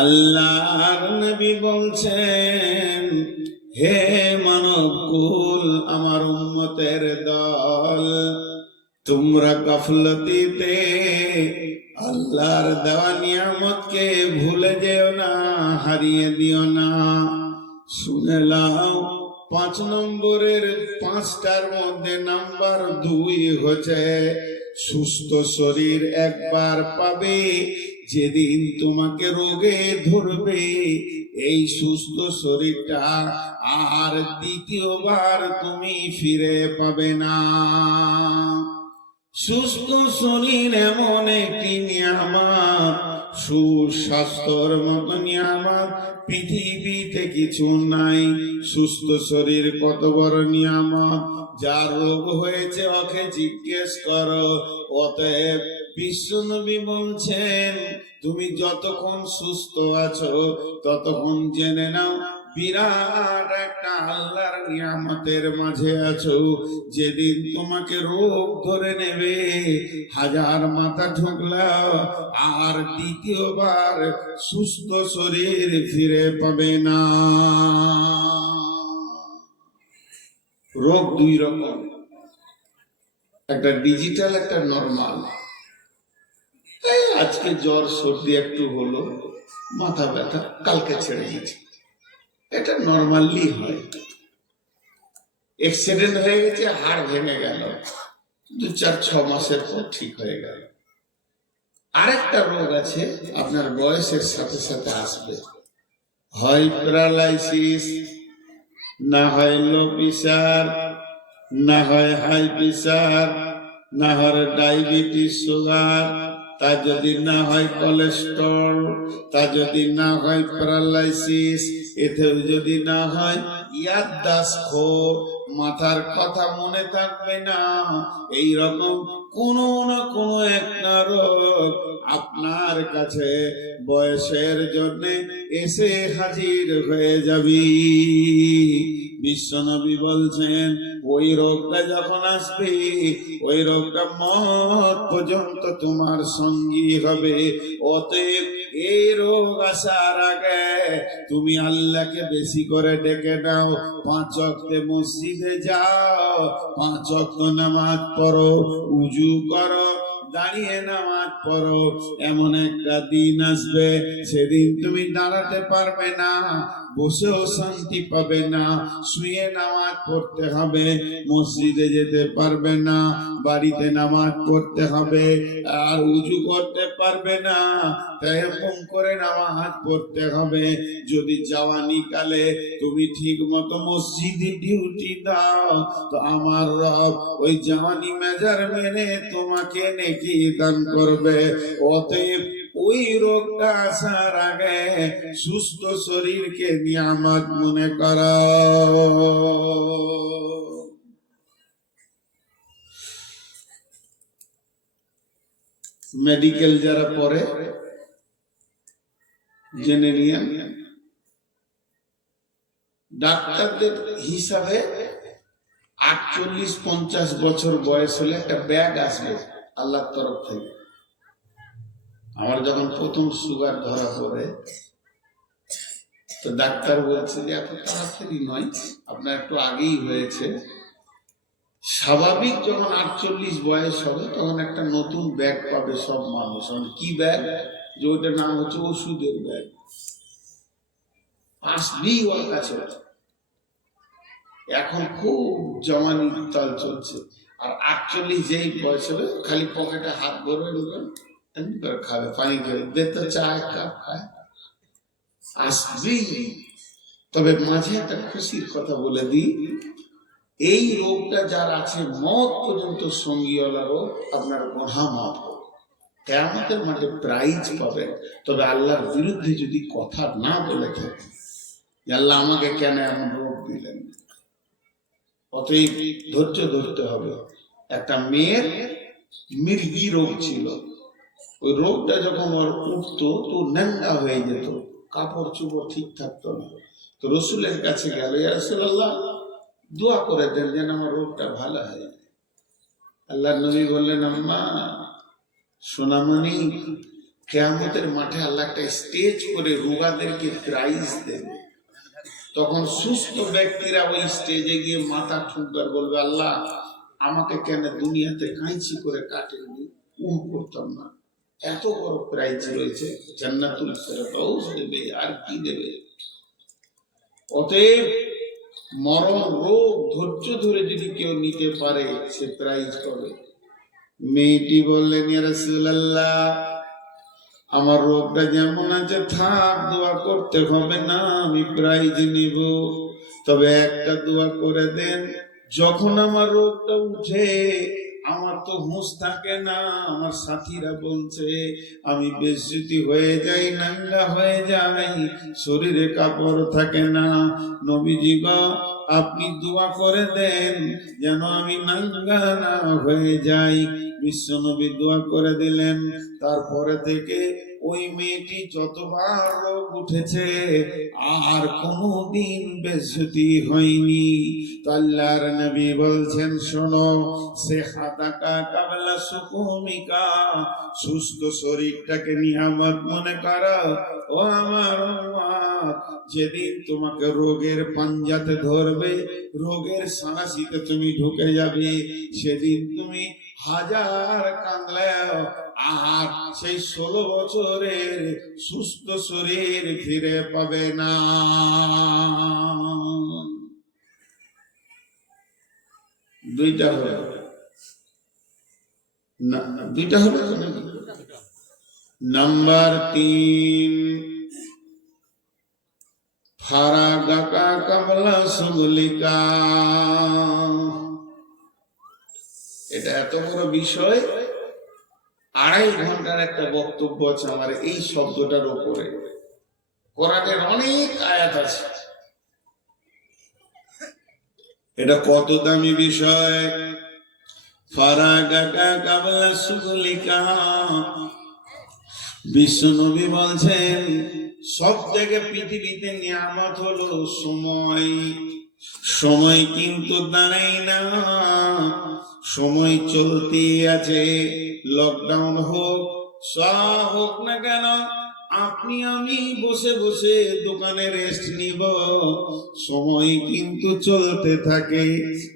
আল্লাহর নবী বলছেন, হে মানব কুল, আমার উম্মতের দল, তোমরা গাফলতিতে আল্লাহর দেওয়া নিয়ামতকে ভুলে যেও না, হারিয়ে দিও না। শুনে নাও, 5 নম্বরের 5টার মধ্যে নাম্বার 2 হচ্ছে সুস্থ শরীর একবার পাবে, যেদিন তোমাকে রোগে ধরবে এই সুস্থ শরীরটা আর দ্বিতীয়বার তুমি ফিরে পাবে না। সুস্থ শরীর এমন একটি নিয়ামত, সুস্বাস্থ্যর মতো নিয়ামত পৃথিবীতে কিছু নাই। সুস্থ শরীর কত বড় নিয়ামত, যার রোগ হয়েছে ওকে জিজ্ঞেস করো। অতএব বিশ্বনবী বলছেন, তুমি যতক্ষণ সুস্থ আছো ততক্ষণ জেনে নাও বিরাট একটা আল্লাহর নিয়ামতের মাঝে আছো। যেদিন তোমাকে রোগ ধরে নেবে, 1000 মাথা ঠুকলাও আর দ্বিতীয়বার সুস্থ শরীর ফিরে পাবে না। রোগ 2 রকম, একটা ডিজিটাল, একটা নরমাল। আজকে জ্বর সর্দি একটু হলো, মাথা ব্যথা, কালকে ছেড়ে গেছে, এটা নরমালি হয়। অ্যাক্সিডেন্ট হয়ে গেছে, হাড় ভেঙে গেল, 2-4-6 মাসের পর ঠিক হয়ে গেল। আরেকটা রোগ আছে, আপনার বয়সের সাথে সাথে আসবে, হয় প্যারালাইসিস, না হয় লো প্রেসার, না হয় হাই প্রেসার, না হয় ডায়াবেটিস সুগার, তা যদি না হয় কোলেস্ট্রল, তা যদি না হয় প্যারালাইসিস, এতেও যদি না হয় ইয়াদদাস্ত, মাথার কথা মনে থাকবে না, এই রকম কোনো না কোনো একটা রোগ আপনার কাছে বয়সের জন্য এসে হাজির হয়ে যাবে। বিশ্বনবী বলছেন, ওই রোগটা যখন আসবে, ওই রোগটা মত পর্যন্ত তোমার সঙ্গী হবে। অতএব এই রোগ আসার আগে তুমি আল্লাহকে বেশি করে ডেকে নাও, 5 ওয়াক্তে মসজিদে যাও, 5 ওয়াক্ত নামাজ পড়ো, উজু করো, দাঁড়িয়ে নামাজ পড়ো। এমন একটা দিন আসবে, সেদিন তুমি দাঁড়াতে পারবে না, বসেও শান্তি পাবে না, শুয়ে নামাজ পড়তে হবে, মসজিদে যেতে পারবে না, বাড়িতে নামাজ পড়তে হবে, আর উজু করতে পারবে না, তায়াম্মুম করে নামাজ পড়তে হবে। যদি জওয়ানি কালে তুমি ঠিক মতো মসজিদে ডিউটি দাও, তো আমার রব ওই জওয়ানি মেজার মেনে তোমাকে নেকি দান করবে। অতএব ওই রোগটা আসার আগে সুস্থ শরীরকে নিয়ামত মনে করো। মেডিকেল যারা পড়ে জেনে নিয়ে, ডাক্তারদের হিসাবে 48-50 বছর বয়স হলে একটা ব্যাগ আসবে আল্লাহর তরফ থেকে। আমার যখন প্রথম সুগার ধরা পড়ে, তো ডাক্তার বলছে যে এত তাড়াতাড়ি নয়, আপনার একটু আগেই হয়েছে। স্বাভাবিক যখন 48 বয়স হবে তখন একটা নতুন ব্যাগ পাবে সব মানুষ। কি ব্যাগ? যে ওইটার নাম হচ্ছে ওষুধের ব্যাগ। আসবেই ওর কাছে। এখন খুব জওয়ানি তাল চলছে, আর 48 যেই বয়স হবে খালি পকেটে হাত ভরে খাবে, পানি খাবে, বেতে চায় কাপ খায়, আসবেই। তবে মাঝে একটা খুশির কথা বলে দিই, এই রোগটা যার আছে মত পর্যন্ত সঙ্গীওয়ালা রোগ, আপনার গুনাহ মাফ হবে, কিয়ামতের মাঠে প্রাইজ পাবেন। তবে আল্লাহর বিরুদ্ধে যদি কথা না বলে থাকে, আল্লাহ আমাকে কেন এমন রোগ দিলেন, অতএব ধৈর্য ধরতে হবে। একটা মেয়ের মির্গি রোগ ছিল, ওই রোগটা যখন ওর উঠতো তো ন্যাংটা হয়ে যেত, কাপড় চোপড় ঠিক থাকতো না। তো রসুলের কাছে গেল, ইয়া রাসূলুল্লাহ দোয়া করে দেন যেন আমার রোগটা ভালো হয়। আল্লাহ নবী বললেন, আম্মা সোনামণি, কিয়ামতের মাঠে আল্লাহ একটা স্টেজ করে রোগাদেরকে প্রাইজ দেবে। তখন সুস্থ ব্যক্তিরা ওই স্টেজে গিয়ে মাথা ঠুকবার বলবে, আল্লাহ আমাকে কেন দুনিয়াতে কাঁচি করে কাটেননি, করতাম না, এত বড় প্রাইজ রয়েছে, জান্নাতুল ফেরদাউস দেবে, আর কি দেবে। অতএব মরণ রোগ ধৈর্য ধরে যদি কেউ নিতে পারে সে প্রাইজ পাবে। মেয়েটি বললেন, ইয়া রাসূলুল্লাহ আমার রোগটা যেমন আছে থাক, দোয়া করতে হবে না, আমি প্রাইজ নিব। তবে একটা দোয়া করে দেন, যখন আমার রোগটা উঠে আমার তো হুঁশ থাকে না, আমার সাথীরা বলছে আমি বেজ্জতি হয়ে যাই, নাঙ্গা হয়ে যাই, শরীরে কাপড় থাকে না। নবীজি গো আপনি দোয়া করে দেন যেন আমি নাঙ্গা না হয়ে যাই। বিশ্ব নবী দোয়া করে দিলেন। তারপরে থেকে ওই মেয়েটি যতবার রোগ উঠেছে আর কোনদিন বেজ্জতি হয়নি। তো আল্লাহর নবী বলছেন, শোনো, সেহাতাকা কাবলা সুকুমিকা, সুস্থ শরীরটাকে নিয়ামত মনে করো। ও আমার উম্মত, যেদিন তোমাকে রোগের পাঞ্জাতে ধরবে, রোগের সাঁড়াশিতে তুমি ঢুকে যাবে, সেদিন তুমি হাজার কাঁদলেও আর সেই 16 বছরের সুস্থ শরীর ফিরে পাবে না। দুইটা হলো না, দুইটা হলো। নাম্বার 3, ফারাগাকা কাবলা সুগলিকা। এটা এত বড় বিষয়, 2.5 ঘন্টার একটা বক্তব্য আছে আমার এই শব্দটার উপরে। কোরআনের অনেক আয়াত আছে, এটা কত দামি বিষয়। ফারাগাকা কাবলা সুগলিকা, বিশ্ব নবী বলছেন সব থেকে পৃথিবীতে নিয়ামত হলো সময়। সময় কিন্তু দাঁড়ায় না, সময় চলতেই আছে। লকডাউন হোক, সব হোক না কেন, আপনি আমি বসে বসে দোকানে রেস্ট নিব, সময় কিন্তু চলতে থাকে।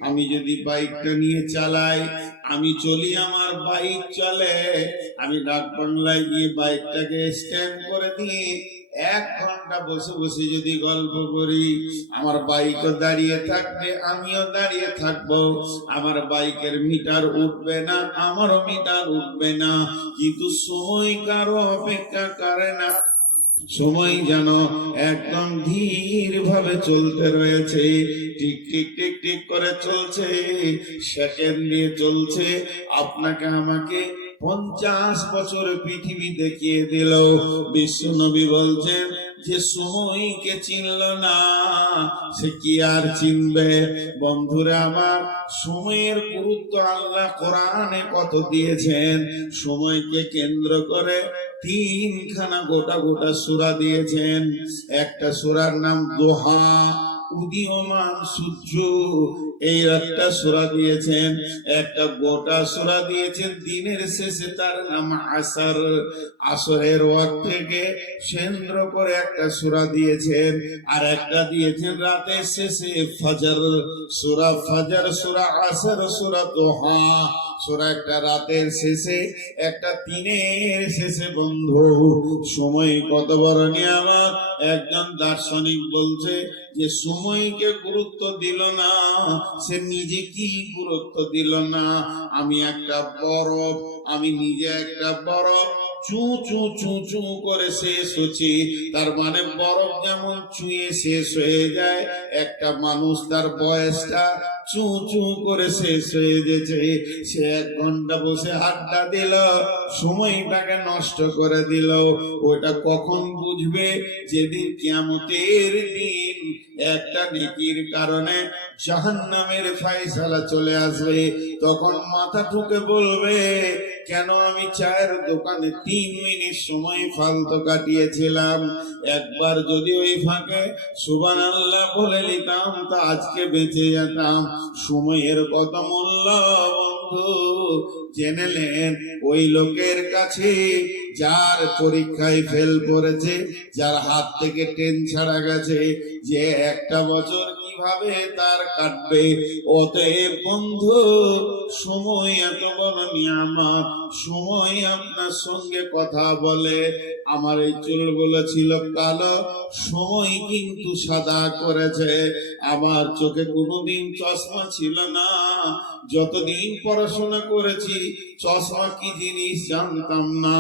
আমি যদি বাইকটা নিয়ে চালাই, আমি চলি, আমার বাইক চলে, আমি ডাক বাংলায় গিয়ে বাইকটাকে স্ট্যান্ড করে দিয়ে 1 ঘন্টা বসে বসে যদি গল্প করি, আমার বাইকও দাঁড়িয়ে থাকবে, আমিও দাঁড়িয়ে থাকবো। আমার বাইকের মিটার উঠবে না, আমারও মিটার উঠবে না, কিন্তু সময় কারো অপেক্ষা করে না। সময় যেন একদম ধীর ভাবে চলতে রয়েছে, টিক টিক টিক টিক করে চলছে, সেকেন্ড দিয়ে চলছে। আপনাকে আমাকে 50 বছর পৃথিবী দেখিয়ে দিল। বিশ্ব নবী বলছেন, যে সময়কে চিনল না সে কি আর চিনবে? বন্ধুরা আমার, সময়ের গুরুত্ব আল্লাহ কোরআনে কত দিয়েছেন। সময়কে কেন্দ্র করে 3খানা গোটা গোটা সূরা দিয়েছেন। একটা সূরার নাম দোহা, উদীয়মান সূর্য, এই একটা সূরা দিয়েছেন। একটা গোটা সূরা দিয়েছেন দিনের শেষে, তার নাম আসর, আসরের ওয়াক্ত থেকে কেন্দ্র করে একটা সূরা দিয়েছেন। আর একটা দিয়েছেন রাতের শেষে, ফজর, সূরা ফজর, সূরা আসর, সূরা দোহা। সূরা একটা রাতের শেষে, একটা দিনের শেষে। বন্ধু, সময় কত বড় নিয়ামত। একজন দার্শনিক বলছে যে সময়কে গুরুত্ব দিল না, সে নিজে কি গুরুত্ব দিল না। আমি একটা বরফ, আমি নিজে একটা বরফ, চু চু চু চু করে শেষ হচ্ছি। তার মানে বরফ যেমন চুয়ে শেষ হয়ে যায়, একটা মানুষ তার বয়সটা চু চু করে শেষ হয়ে গেছে। সে 1 ঘন্টা বসে আড্ডা দিল, সময়টাকে নষ্ট করে দিল। ওটা কখন বুঝবে? যেদিন কিয়ামতের দিন একটা নেকির কারণে জাহান্নামের ফয়সালা চলে আসবে, তখন মাথা ঠুকে বলবে, কেন আমি চায়ের দোকানে 3 মিনিট সময় ফালতু কাটিয়েছিলাম। একবার যদি ওই ফাঁকে সুবহানাল্লাহ বলে নিতাম, তা আজকে বেঁচে যেতাম। সময়ের কত মূল্য বন্ধু জেনেলেন ওই লোকের কাছে যার পরীক্ষায় ফেল করেছে, যার হাত থেকে ট্রেন ছাড়া গেছে, যে 1টা বছর কিভাবে তার কাটবে। অতএব বন্ধু, সময় এত বড় নিয়ামত। সময় আপনার সঙ্গে কথা বলে। আমার এই চুলগুলো ছিল কালো, সময় কিন্তু সাদা করেছে। আমার চোখে কোনোদিন চশমা ছিল না, যতদিন পড়াশোনা করেছি চশমা কি জিনিস জানতাম না।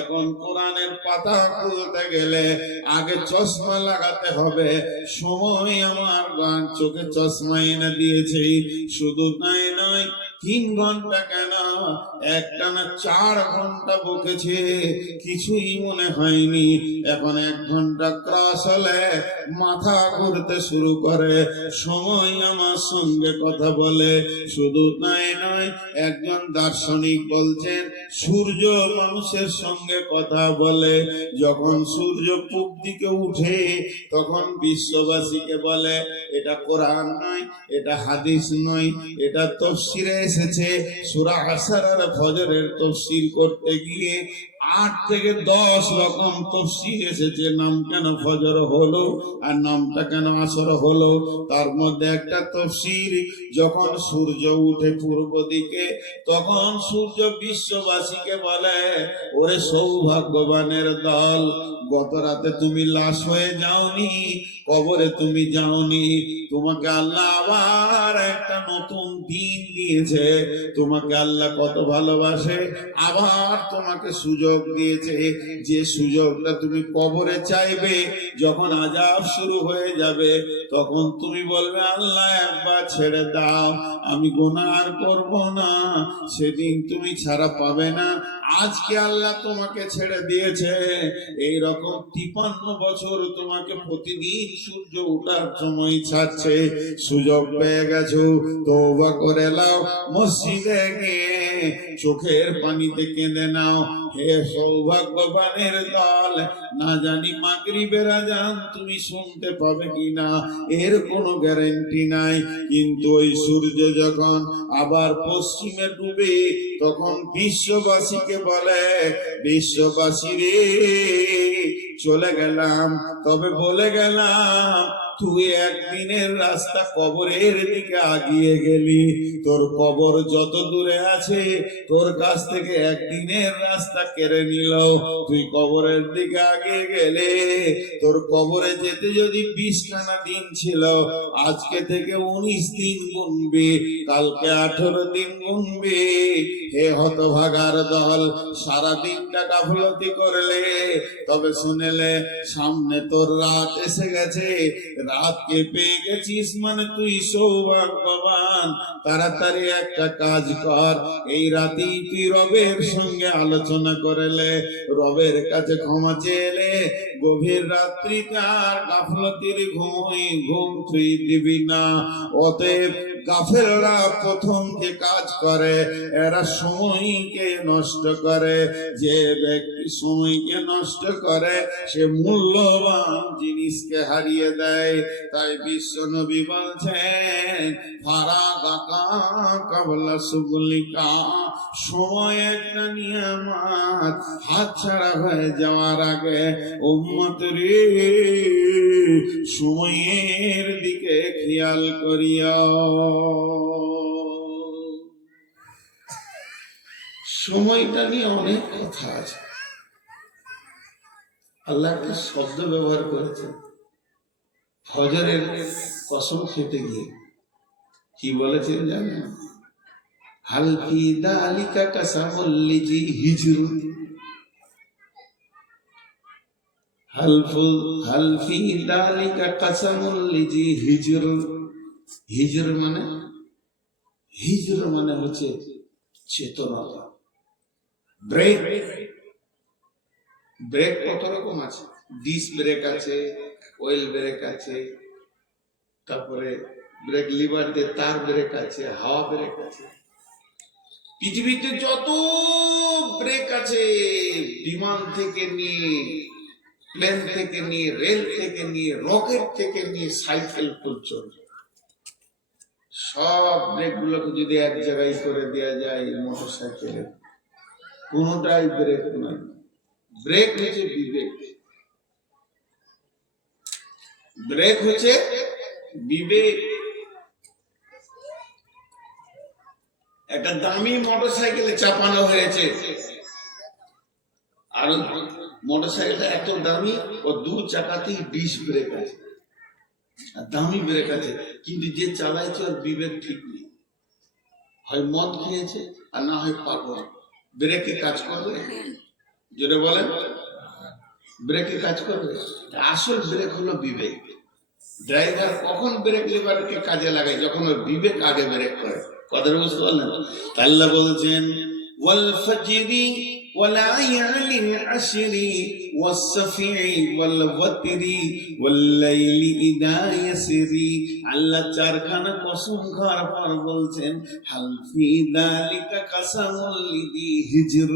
এখন কোরআনের পাতা খুলতে গেলে আগে চশমা লাগাতে হবে। সময় আমার চোখে চশমা এনে দিয়েছে। শুধু তাই নয়, 3 ঘন্টা কেন, একটানা 4 ঘন্টা বকেছে, কিছুই মনে হয়নি। এখন 1 ঘন্টা ক্রস হলে মাথা ঘুরতে শুরু করে। সময় আমার সঙ্গে কথা বলে। শুধু তাই নয়, একজন দার্শনিক বলছেন, সূর্য মানুষের সঙ্গে কথা বলে। যখন সূর্য পূব দিকে উঠে, তখন বিশ্ববাসীকে বলে, এটা কোরআন নয়, এটা হাদিস নয়, এটা তাফসীরে এসেছে। সূরা আসর আর ফজরের তাফসীর করতে গিয়ে 8 থেকে 10 রকম তাফসীর এসেছে। নাম কেন ফজর হলো আর নামটা কেন আসর হলো? তার মধ্যে একটা তাফসীর, যখন সূর্য উঠে পূর্ব দিকে, তখন সূর্য বিশ্ববাসীকে বলে, ওরে সৌভাগ্যবানের দল, গত রাতে তুমি লাশ হয়ে যাওনি, কবরে তুমি যাওনি, তোমাকে আল্লাহ আবার একটা নতুন দিন দিয়েছে। তোমাকে আল্লাহ কত ভালোবাসে, আবার তোমাকে সুযোগ দিয়েছে। যে সুযোগটা তুমি কবরে চাইবে, যখন আযাব শুরু হয়ে যাবে, তখন তুমি বলবে, আল্লাহ একবার ছেড়ে দাও, আমি গুনাহ আর করব না। সেদিন তুমি ছাড়া পাবে না। আজকে আল্লাহ তোমাকে ছেড়ে দিয়েছে, এই রকম 53 বছর তোমাকে প্রতিদিন সূর্য ওঠার সময় ছাড়ছে। সুযোগ পেয়ে গেছো, তওবা করে নাও, মসজিদে গিয়ে চোখের পানিতে কেঁদে নাও। হে সৌভাগ্যবানের দল, না জানি মাগরিবের আযান তুমি শুনতে পাবে কিনা, এর কোনো গ্যারান্টি নাই। কিন্তু ওই সূর্য যখন আবার পশ্চিমে ডুবে, তখন বিশ্ববাসীকে বলে, বিশ্ববাসী রে, চলে গেলাম, তবে বলে গেলাম, তুই একদিনের রাস্তা কবরের দিকে আগিয়ে গেলি, তোর কবর যত দূরে আছে তোর কাছ থেকে একদিনের রাস্তা কেড়ে নিল। তুই কবরের দিকে আগিয়ে গেলে তোর কবরে যেতে যদি 20খানা দিন ছিল, আজকে থেকে 19 দিন গুনবি, কালকে 18 দিন গুনবি। হে হতভাগার দল, সারা দিনটা গাফলতি করলে, তবে শুনেলে সামনে তোর রাত এসে গেছে, রাতকে পেয়ে গেছিস মানে তুই সৌভাগ্যবান। তাড়াতাড়ি একটা কাজ কর, এই রাতেই তুই রবের সঙ্গে আলোচনা করলে, রবের কাছে ক্ষমা চেয়েলে, গভীর রাত্রিতে আর গাফলতির ঘুম তুই দিবি না। অতএব গাফেলরা প্রথম যে কাজ করে, এরা সময়কে নষ্ট করে। যে ব্যক্তি সময়কে নষ্ট করে সে মূল্যবান জিনিসকে হারিয়ে দেয়। তাই বিশ্ব নবী বলছেন, ফারাগাকা কাবলা সুগলিকা, সময় একটা নিয়ামত, হাতছাড়া হয়ে যাওয়ার আগে উম্মত রে সময়ের দিকে খেয়াল করিয়া। সময়টা নিয়ে অনেক কথা আছে। আল্লাহ একটা শব্দ ব্যবহার করেছেন ফজরের কসম খেতে গিয়ে। কি বলেছেন জানেন? হাল ফি দালিকা কাসামুল লিজি হিজর, হাল ফি দালিকা কাসামুল লিজি হিজর। হিজর মানে হচ্ছে চেতনতা। ব্রেক কত রকম আছে, ডিস্ক ব্রেক আছে, অয়েল ব্রেক আছে, তারপরে ব্রেক লিভার দিয়ে তার ব্রেক আছে, হাওয়া ব্রেক আছে। পৃথিবীতে যত ব্রেক আছে, বিমান থেকে নিয়ে, প্লেন থেকে নিয়ে, রেল থেকে নিয়ে, রকেট থেকে নিয়ে, সাইকেল পর্যন্ত সব ব্রেক গুলোকে যদি এক জায়গায় করে দেওয়া যায় মোটর সাইকেলের, কোনটাই ব্রেক নয়। ব্রেক হচ্ছে বিবেক, ব্রেক হচ্ছে বিবেক। একটা দামি মোটর সাইকেলে চাপানো হয়েছে, আর মোটর সাইকেলটা এত দামি, ও 2 চাকাতেই ডিস্ক ব্রেক আছে, আর দামি ব্রেক আছে, কিন্তু যে চালাইছে ওর বিবেক ঠিক নেই, হয় মদ খেয়েছে আর না হয় পাগল। ব্রেকে কাজ করবে? যেটা বলেন ব্রেকে কাজ করবে? আসল ব্রেক হলো বিবেক। ড্রাইভার কখন ব্রেক লিভারকে কাজে লাগায়? যখন ওর বিবেক আগে ব্রেক করে। কথাটা বুঝতে পারলেন? আল্লাহ বলছেন, ওয়াল ফাজরি ওয়ালায়ালিন আশরি ওয়াসফি ওয়াল ওয়াতরি ওয়াল লাইলি ইদা ইয়াসরি। আল্লাহ 4খানা কসম খাওয়ার পর বলছেন, হাল ফি যালিকা কাসামুল লিযি হিজর।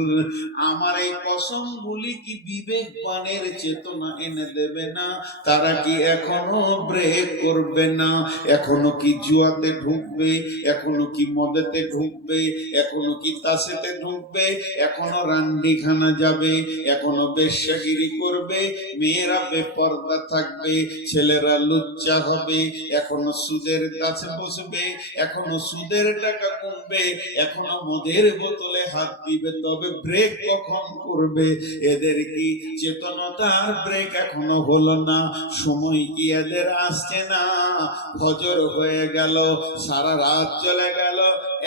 আমার এই কসমগুলি কি বিবেকবানের চেতনা এনে দেবে না? তারা কি এখনো ব্রেক করবে না? এখনো কি জুয়াতে ঢুকবে? এখনো কি মদেতে ঢুকবে? এখনো কি তাসেতে ঢুকবে? এখনো রান্ডিখানা যাবে? এখনো বেশ্যাগিরি করবে? মেয়েরা বেপর্দা থাকবে, ছেলেরা লুচ্চা হবে, এখনো সুদের কাছে বসবে, এখনো সুদের টাকা কমবে, এখনো মদের বোতলে হাত দিবে। তবে ব্রেক কখন করবে? এদের কি চেতনতার ব্রেক এখনো হলো না? সময় কি এদের আসছে না? ফজর হয়ে গেল, সারা রাত চলে গেল,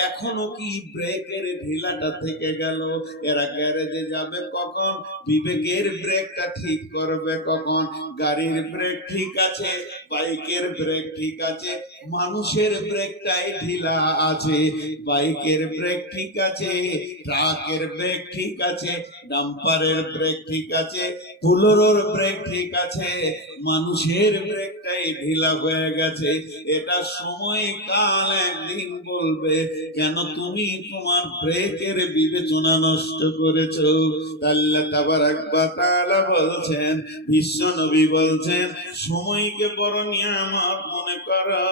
এখনো কি ব্রেকের ঢিলাটা থেকে গেল? এরা গ্যারেজে যাবে কখন? বিবেকের ব্রেকটা ঠিক করবে কখন? গাড়ির ব্রেক ঠিক আছে, বাইকের ব্রেক ঠিক আছে, মানুষের ব্রেকটাই ঢিলা আছে। বাইকের ব্রেক ঠিক আছে, ট্রাকের ব্রেক ঠিক আছে, ডাম্পারের ব্রেক ঠিক আছে, বুলোরোর ব্রেক ঠিক আছে, মানুষের ব্রেকটাই ঢিলা হয়ে গেছে। এটা সময় কাল একদিন বলবে, কেন তুমি তোমার ব্রেকের বিবেচনা নষ্ট করেছো? আল্লাহ তাবারাক ওয়া তাআলা বলছেন, বিশ্ব নবী বলছেন, সময়কে বড় নিয়ামত মনে করো,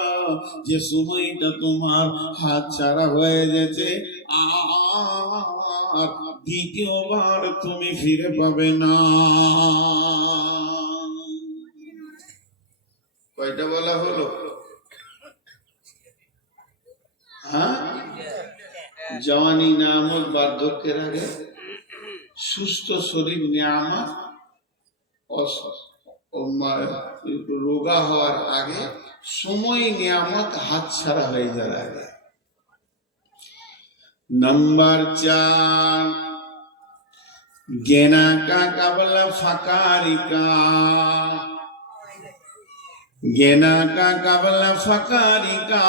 যে সময়টা তোমার হাত ছাড়া হয়ে গেছে, আর দ্বিতীয়বার তুমি ফিরে পাবে না। কয়টা বলা হলো? হ্যাঁ, জওয়ানি নিয়ামত বার্ধক্যের আগে, সুস্থ শরীর নিয়ামত রোগা হওয়ার আগে, সময় নিয়ামত হাত ছাড়া হয়ে যাওয়ার আগে। नंबर 4, गेना का कबला फकारी का, गेना का कबला फकारी का।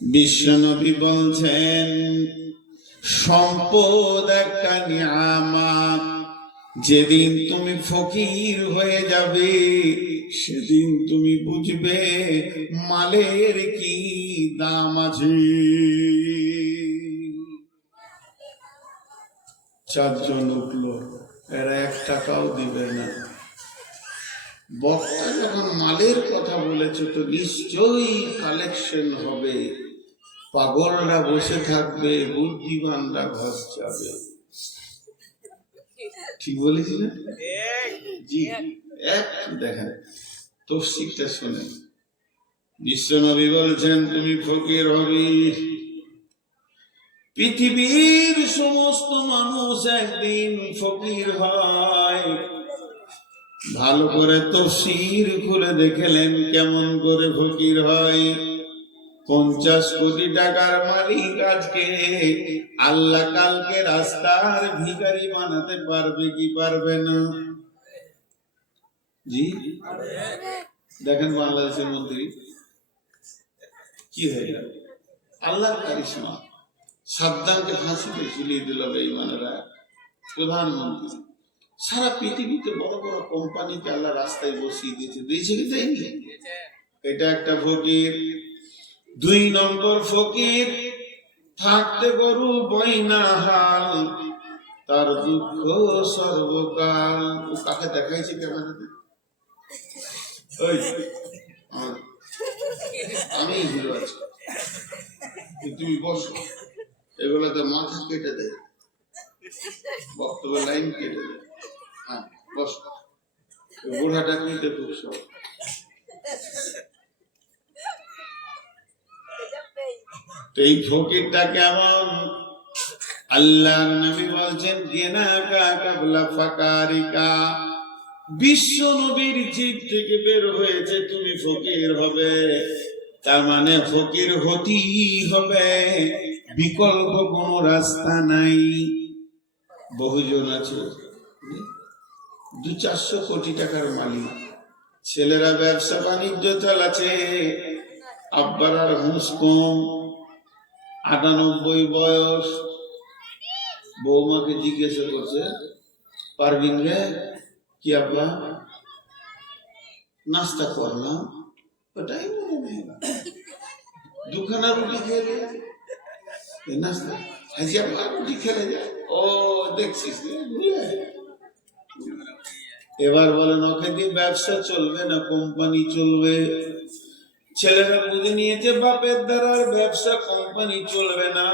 বিশ্বনবী বলছেন সম্পদ একটা নিয়ামত, যেদিন তুমি ফকির হয়ে যাবে সেদিন তুমি বুঝবে মালের কি দাম আছে। 4 জন উঠলো, এরা 1 টাকাও দিবে না। বক্তা যখন মালের কথা বলেছে তো নিশ্চয়ই কালেকশন হবে, পাগলরা বসে থাকবে, বুদ্ধিমানরা ঘর যাবে। ঠিক বলেছি না? জি, দেখেন তফসিরটা শোনেন। বিশ্বনবী বলছেন তুমি ফকির হবে। পৃথিবীর সমস্ত মানুষ একদিন ফকির হয়। ভালো করে তফসির খুলে দেখলেন কেমন করে ফকির হয়। 50 কোটি টাকার মালিক আজকে আল্লাহ কালকে রাস্তার ভিখারি বানাতে পারবে কি পারবে না? জি, দেখেন বাংলাদেশের মন্ত্রী কি হয়ে গেল, আল্লাহর কারিশমা। সাদ্দামকে ফাঁসিতে ঝুলিয়ে দিল বেঈমানেরা, প্রধানমন্ত্রী। সারা পৃথিবীতে বড় বড় কোম্পানিকে আল্লাহ রাস্তায় বসিয়ে দিয়েছে কি দেয়নি? এটা একটা ফকির। 2 নম্বর ফকির, থাকতে গরু বইনা হাল, তার দুঃখ সর্বকাল। ও কাকে দেখাইছে ক্যামেরাতে? আমি হিরো আছি, তুমি বসো। এগুলোতে মাথা কেটে দেয়, বক্তব্য লাইন কেটে দেয়। হ্যাঁ বসো, বুড়াটা কি দেখুক সব। এই ফকিরটা কেমন? আল্লাহর নবী বলছেন গেনা কা কাবলা ফাকারিকা। বিশ্ব নবীর জিভ থেকে বের হয়েছে তুমি ফকির হবে, তার মানে ফকির হতেই হবে, বিকল্প কোনো রাস্তা নাই। বহুজন আছে 200-400 কোটি টাকার মালিক, ছেলেরা ব্যবসা বাণিজ্য চালাচ্ছে, আব্বার আর হুঁশ কম, 98 বয়স। বৌমাকে জিজ্ঞাসা করছে, পারবিন রে কি আব্বা? নাস্তা করলাম, ওটাই মনে নেই। 2খানা রুটি খেলে নাস্তা, হাজি আব্বা রুটি খেলে যায়। ও দেখছিস, এবার বলেন ওকে দিয়ে ব্যবসা চলবে না কোম্পানি চলবে? ছেলেরা বুঝে নিয়েছে বাপের দ্বারা ব্যবসা কোম্পানি চলবে না।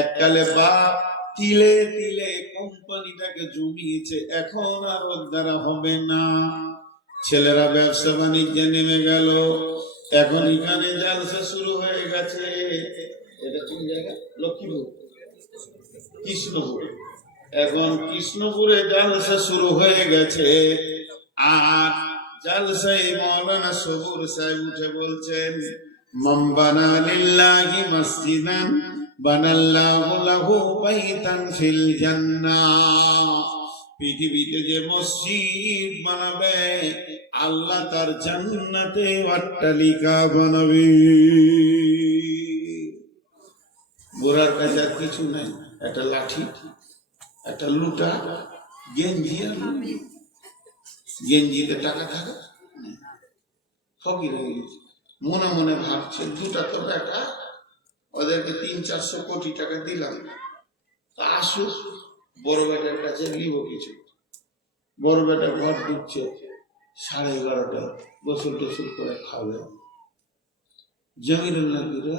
এককালে বাপ তিলে তিলে কোম্পানিটাকে জমিয়েছে, এখন আর ওর দ্বারা হবে না। ছেলেরা ব্যবসা বাণিজ্যে নেমে গেল, এখন এখানে জালসা শুরু হয়ে গেছে। এটা কোন জায়গা? লক্ষ্মীপুর, কৃষ্ণপুর। এখন কৃষ্ণপুরে জালসা শুরু হয়ে গেছে। আর জালসায় মাওলানা সবুর সাহেব উঠে বলছেন, মান বানা লিল্লাহি মসজিদান বানাল্লাহু লাহু বাইতান ফিল জান্নাহ। পৃথিবীতে যে মসজিদ বানাবে আল্লাহ তার জান্নাতে অট্টালিকা বানাবে। বুড়ার কাছে আর কিছু নাই, একটা লাঠি, একটা লুটা, গেঞ্জি আর লুঙ্গি। গেঞ্জিতে টাকা থাকে, ফকির হয়ে গেছে। মনে মনে ভাবছে 2টা তো বেটা, ওদেরকে 300-400 কোটি টাকা দিলাম, তা আসুক, বড় বেটার কাছে নিব কিছু। বড় বেটা ঘর ঢুকছে 11:30টায়, গোসল টোসল করে খাবে। জমিরুল নাকি রে?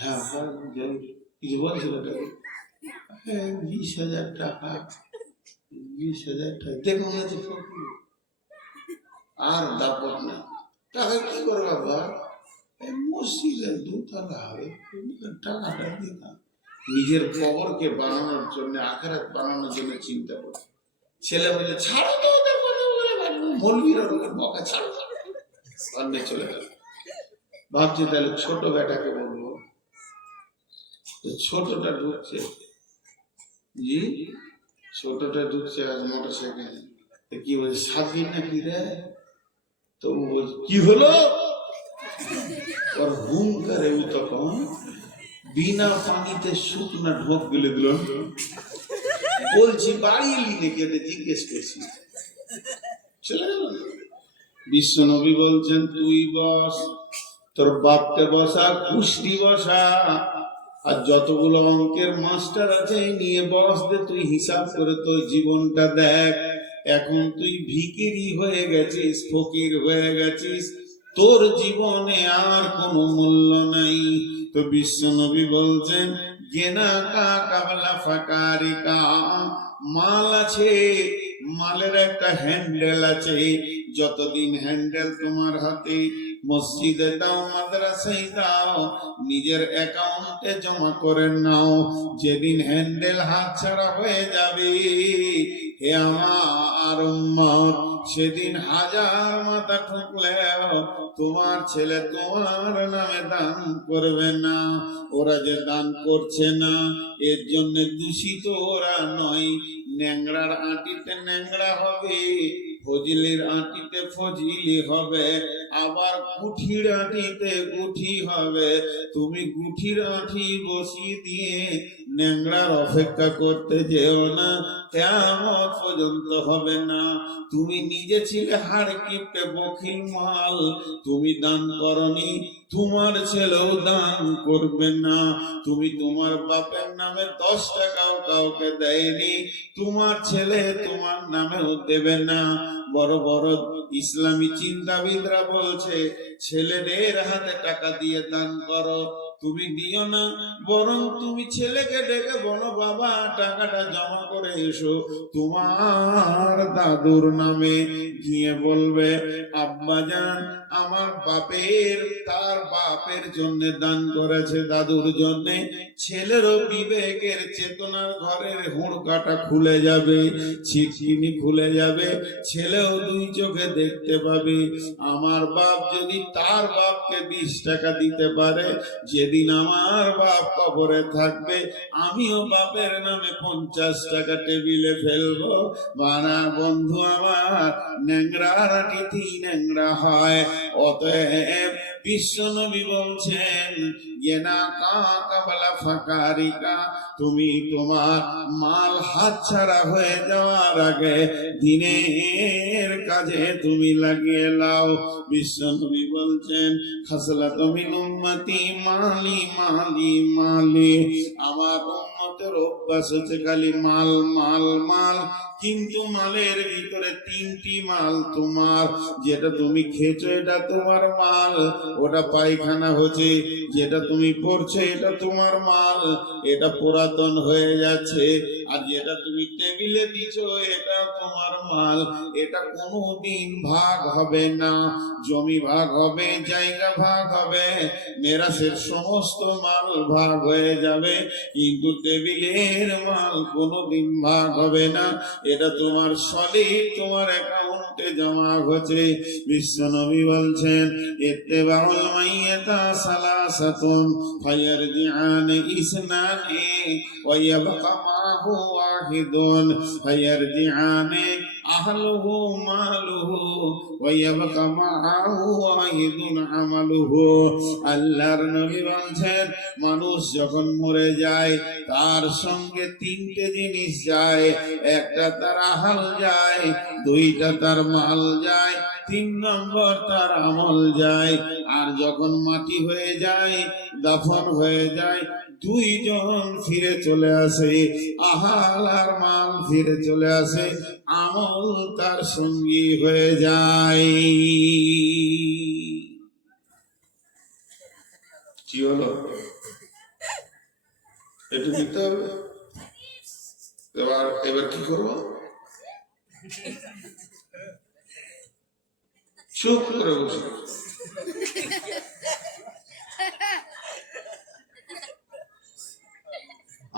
হ্যাঁ কিছু বলছিল, 20,000 টাকা। 20,000 টাকা দেখুন, আর দাপট না। তাহলে কি করবা বাবা? মসজিদের দোতলা হবে, টাকাটা দিতাম নিজের কবরকে বানানোর জন্য, আখেরাত বানানোর জন্য চিন্তা করে। ছেলে বলে ছাড়ো তো ওদের কথা বলে, মলবির বকা ছাড়ো, সামনে চলে গেল। ভাবছি তাহলে ছোট বেটাকে বলবো, ছোটটা ঢুকছে, জি ছোটটা ঢুকছে আজ মোটর সাইকেল, কি বলছে স্বাধীন নাকি রে? তো কি হলো? ওর হুঙ্কারে ও তখন বিনা পানিতে শুকনা ঢোক গেলে দিল। বলছি বাড়ি এলি নাকি, এটা জিজ্ঞেস করছি, চলে গেল। বিশ্ব নবী বলছেন তুই বস, তোর বাপকে বসা, কুষ্টি বসা, আর যতগুলো অঙ্কের মাস্টার আছে নিয়ে বস দে, তুই হিসাব করে তোর জীবনটা দেখ। এখন তুই ভিখিরি হয়ে গেছিস, ফকির হয়ে গেছিস, তোর জীবনে আর কোনো মূল্য নাই। তো বিশ্ব নবী বলছেন গেনা কা কাবলা ফাকারিকা, মাল আছে, মালের একটা হ্যান্ডেল আছে, যতদিন হ্যান্ডেল তোমার হাতে, মসজিদে দাও, মাদ্রাসায় দাও, নিজের অ্যাকাউন্টে জমা করে নাও। যেদিন হ্যান্ডেল হাতছাড়া হয়ে যাবে, হে আমার উম্মত, সেদিন হাজার মাথা ঠুকলেও তোমার ছেলে তোমার নামে দান করবে না। ওরা যে দান করছে না, এর জন্য দূষিত ওরা নয়। ন্যাংরার আটিতে ন্যাংরা হবে, ফজিলির আটিতে ফজিলি হবে, আবার গুঠির আটিতে গুঠি হবে। তুমি গুঠির আটি বসিয়ে দিয়ে ন্যাংরার অপেক্ষা করতে যেও না, কিয়ামত পর্যন্ত হবে না। তুমি নিজে ছিলে হাড় কিপটে বখিল মাল, তুমি দান করনি, তোমার ছেলেও দান করবে না। তুমি তোমার বাপের নামে 10 টাকাও কাউকে দেয়নি, তোমার ছেলে তোমার নামেও দেবে না। বড় বড় ইসলামী চিন্তাবিদরা বলছে ছেলেদের হাতে টাকা দিয়ে দান করো, তুমি দিও না, বরং তুমি ছেলেকে ডেকে বলো বাবা টাকাটা জমা করে এসো তোমার দাদুর নামে। গিয়ে বলবে আব্বা জান আমার বাপের, তার বাপের জন্য দান করেছে, দাদুর জন্য। ছেলেরও বিবেকের চেতনার ঘরের হুড়কাটা খুলে যাবে, ছিটকিনি খুলে যাবে, ছেলেও 2 চোখে দেখতে পাবে। আমার বাপ যদি তার বাপকে 20 টাকা দিতে পারে, যেদিন আমার বাপ কবরে থাকবে আমিও বাপের নামে 50 টাকা টেবিলে ফেলবো। বানা বন্ধু আমার, ন্যাংরার আটিতে ন্যাংরা হয়। অতএব বিশ্ব নবী বলছেন গেনা কা কাবলা ফাকারিকা, তুমি তোমার মাল হাতছাড়া হয়ে যাওয়ার আগে দিনের কাজে তুমি লাগিয়ে লাও। বিশ্ব নবী বলছেন খাসলাত মিন উম্মতি মালি মালি মালি, আমার উম্মতের অভ্যাস হচ্ছে খালি মাল মাল মাল, কিন্তু মালের ভিতরে 3টি মাল তোমার। যেটা তুমি খেয়েছো এটা তোমার মাল, ওটা পায়খানা হচ্ছে, যেটা তুমি পড়ছো এটা তোমার মাল, এটা পুরাতন হয়ে যাচ্ছে, আর যেটা তুমি টেবিলে দিছো এটা তোমার মাল। এটা কোনোদিন ভাগ হবে না, জমি ভাগ হবে, জায়গা ভাগ হবে, মেরাসের সমস্ত মাল ভাগ হয়ে যাবে, কিন্তু টেবিলের মাল কোনোদিন ভাগ হবে না। এটা তোমার সলিড, তোমার অ্যাকাউন্টে জমা হচ্ছে। বিশ্ব নবী বলছেন ইত্তেবাউল মাইয়াতা সালাসাতুন ফায়ারজিআন ইসনানি ওয়া ইয়াবকা মাহু ওয়াহিদুন ফায়ারজিআন আহলুহু মালুহু ওয়া ইয়াবকা মাহু ওয়াহিদুন আমালুহু। আল্লাহর নবী বলছেন মানুষ যখন মরে যায় তার সঙ্গে 3টে জিনিস যায়, একটা তার আহাল যায়, 2টা তার মাল যায়, 3 নম্বর তার আমল যায়। আর যখন মাটি হয়ে যায়, দাফন হয়ে যায়, 2 জন ফিরে চলে আসে, আহাল আর মাল ফিরে চলে আসে, আমল তার সঙ্গী হয়ে যায়। কি হলো? একটু দিতে হবে। এবার কি করবো? চুপ করে বসে।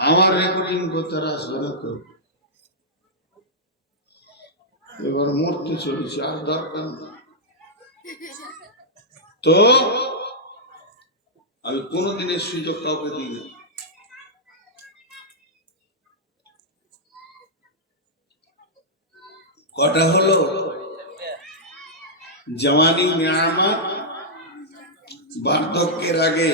আমার রেকর্ডিং করতে আর আসবে না তো, এবার মরতে চলেছে, আর দরকার না। তো আমি কোনোদিনের সুযোগ কাউকে দিই না। কটা হলো? জওয়ানি নিয়ামত, বার্ধক্যের আগে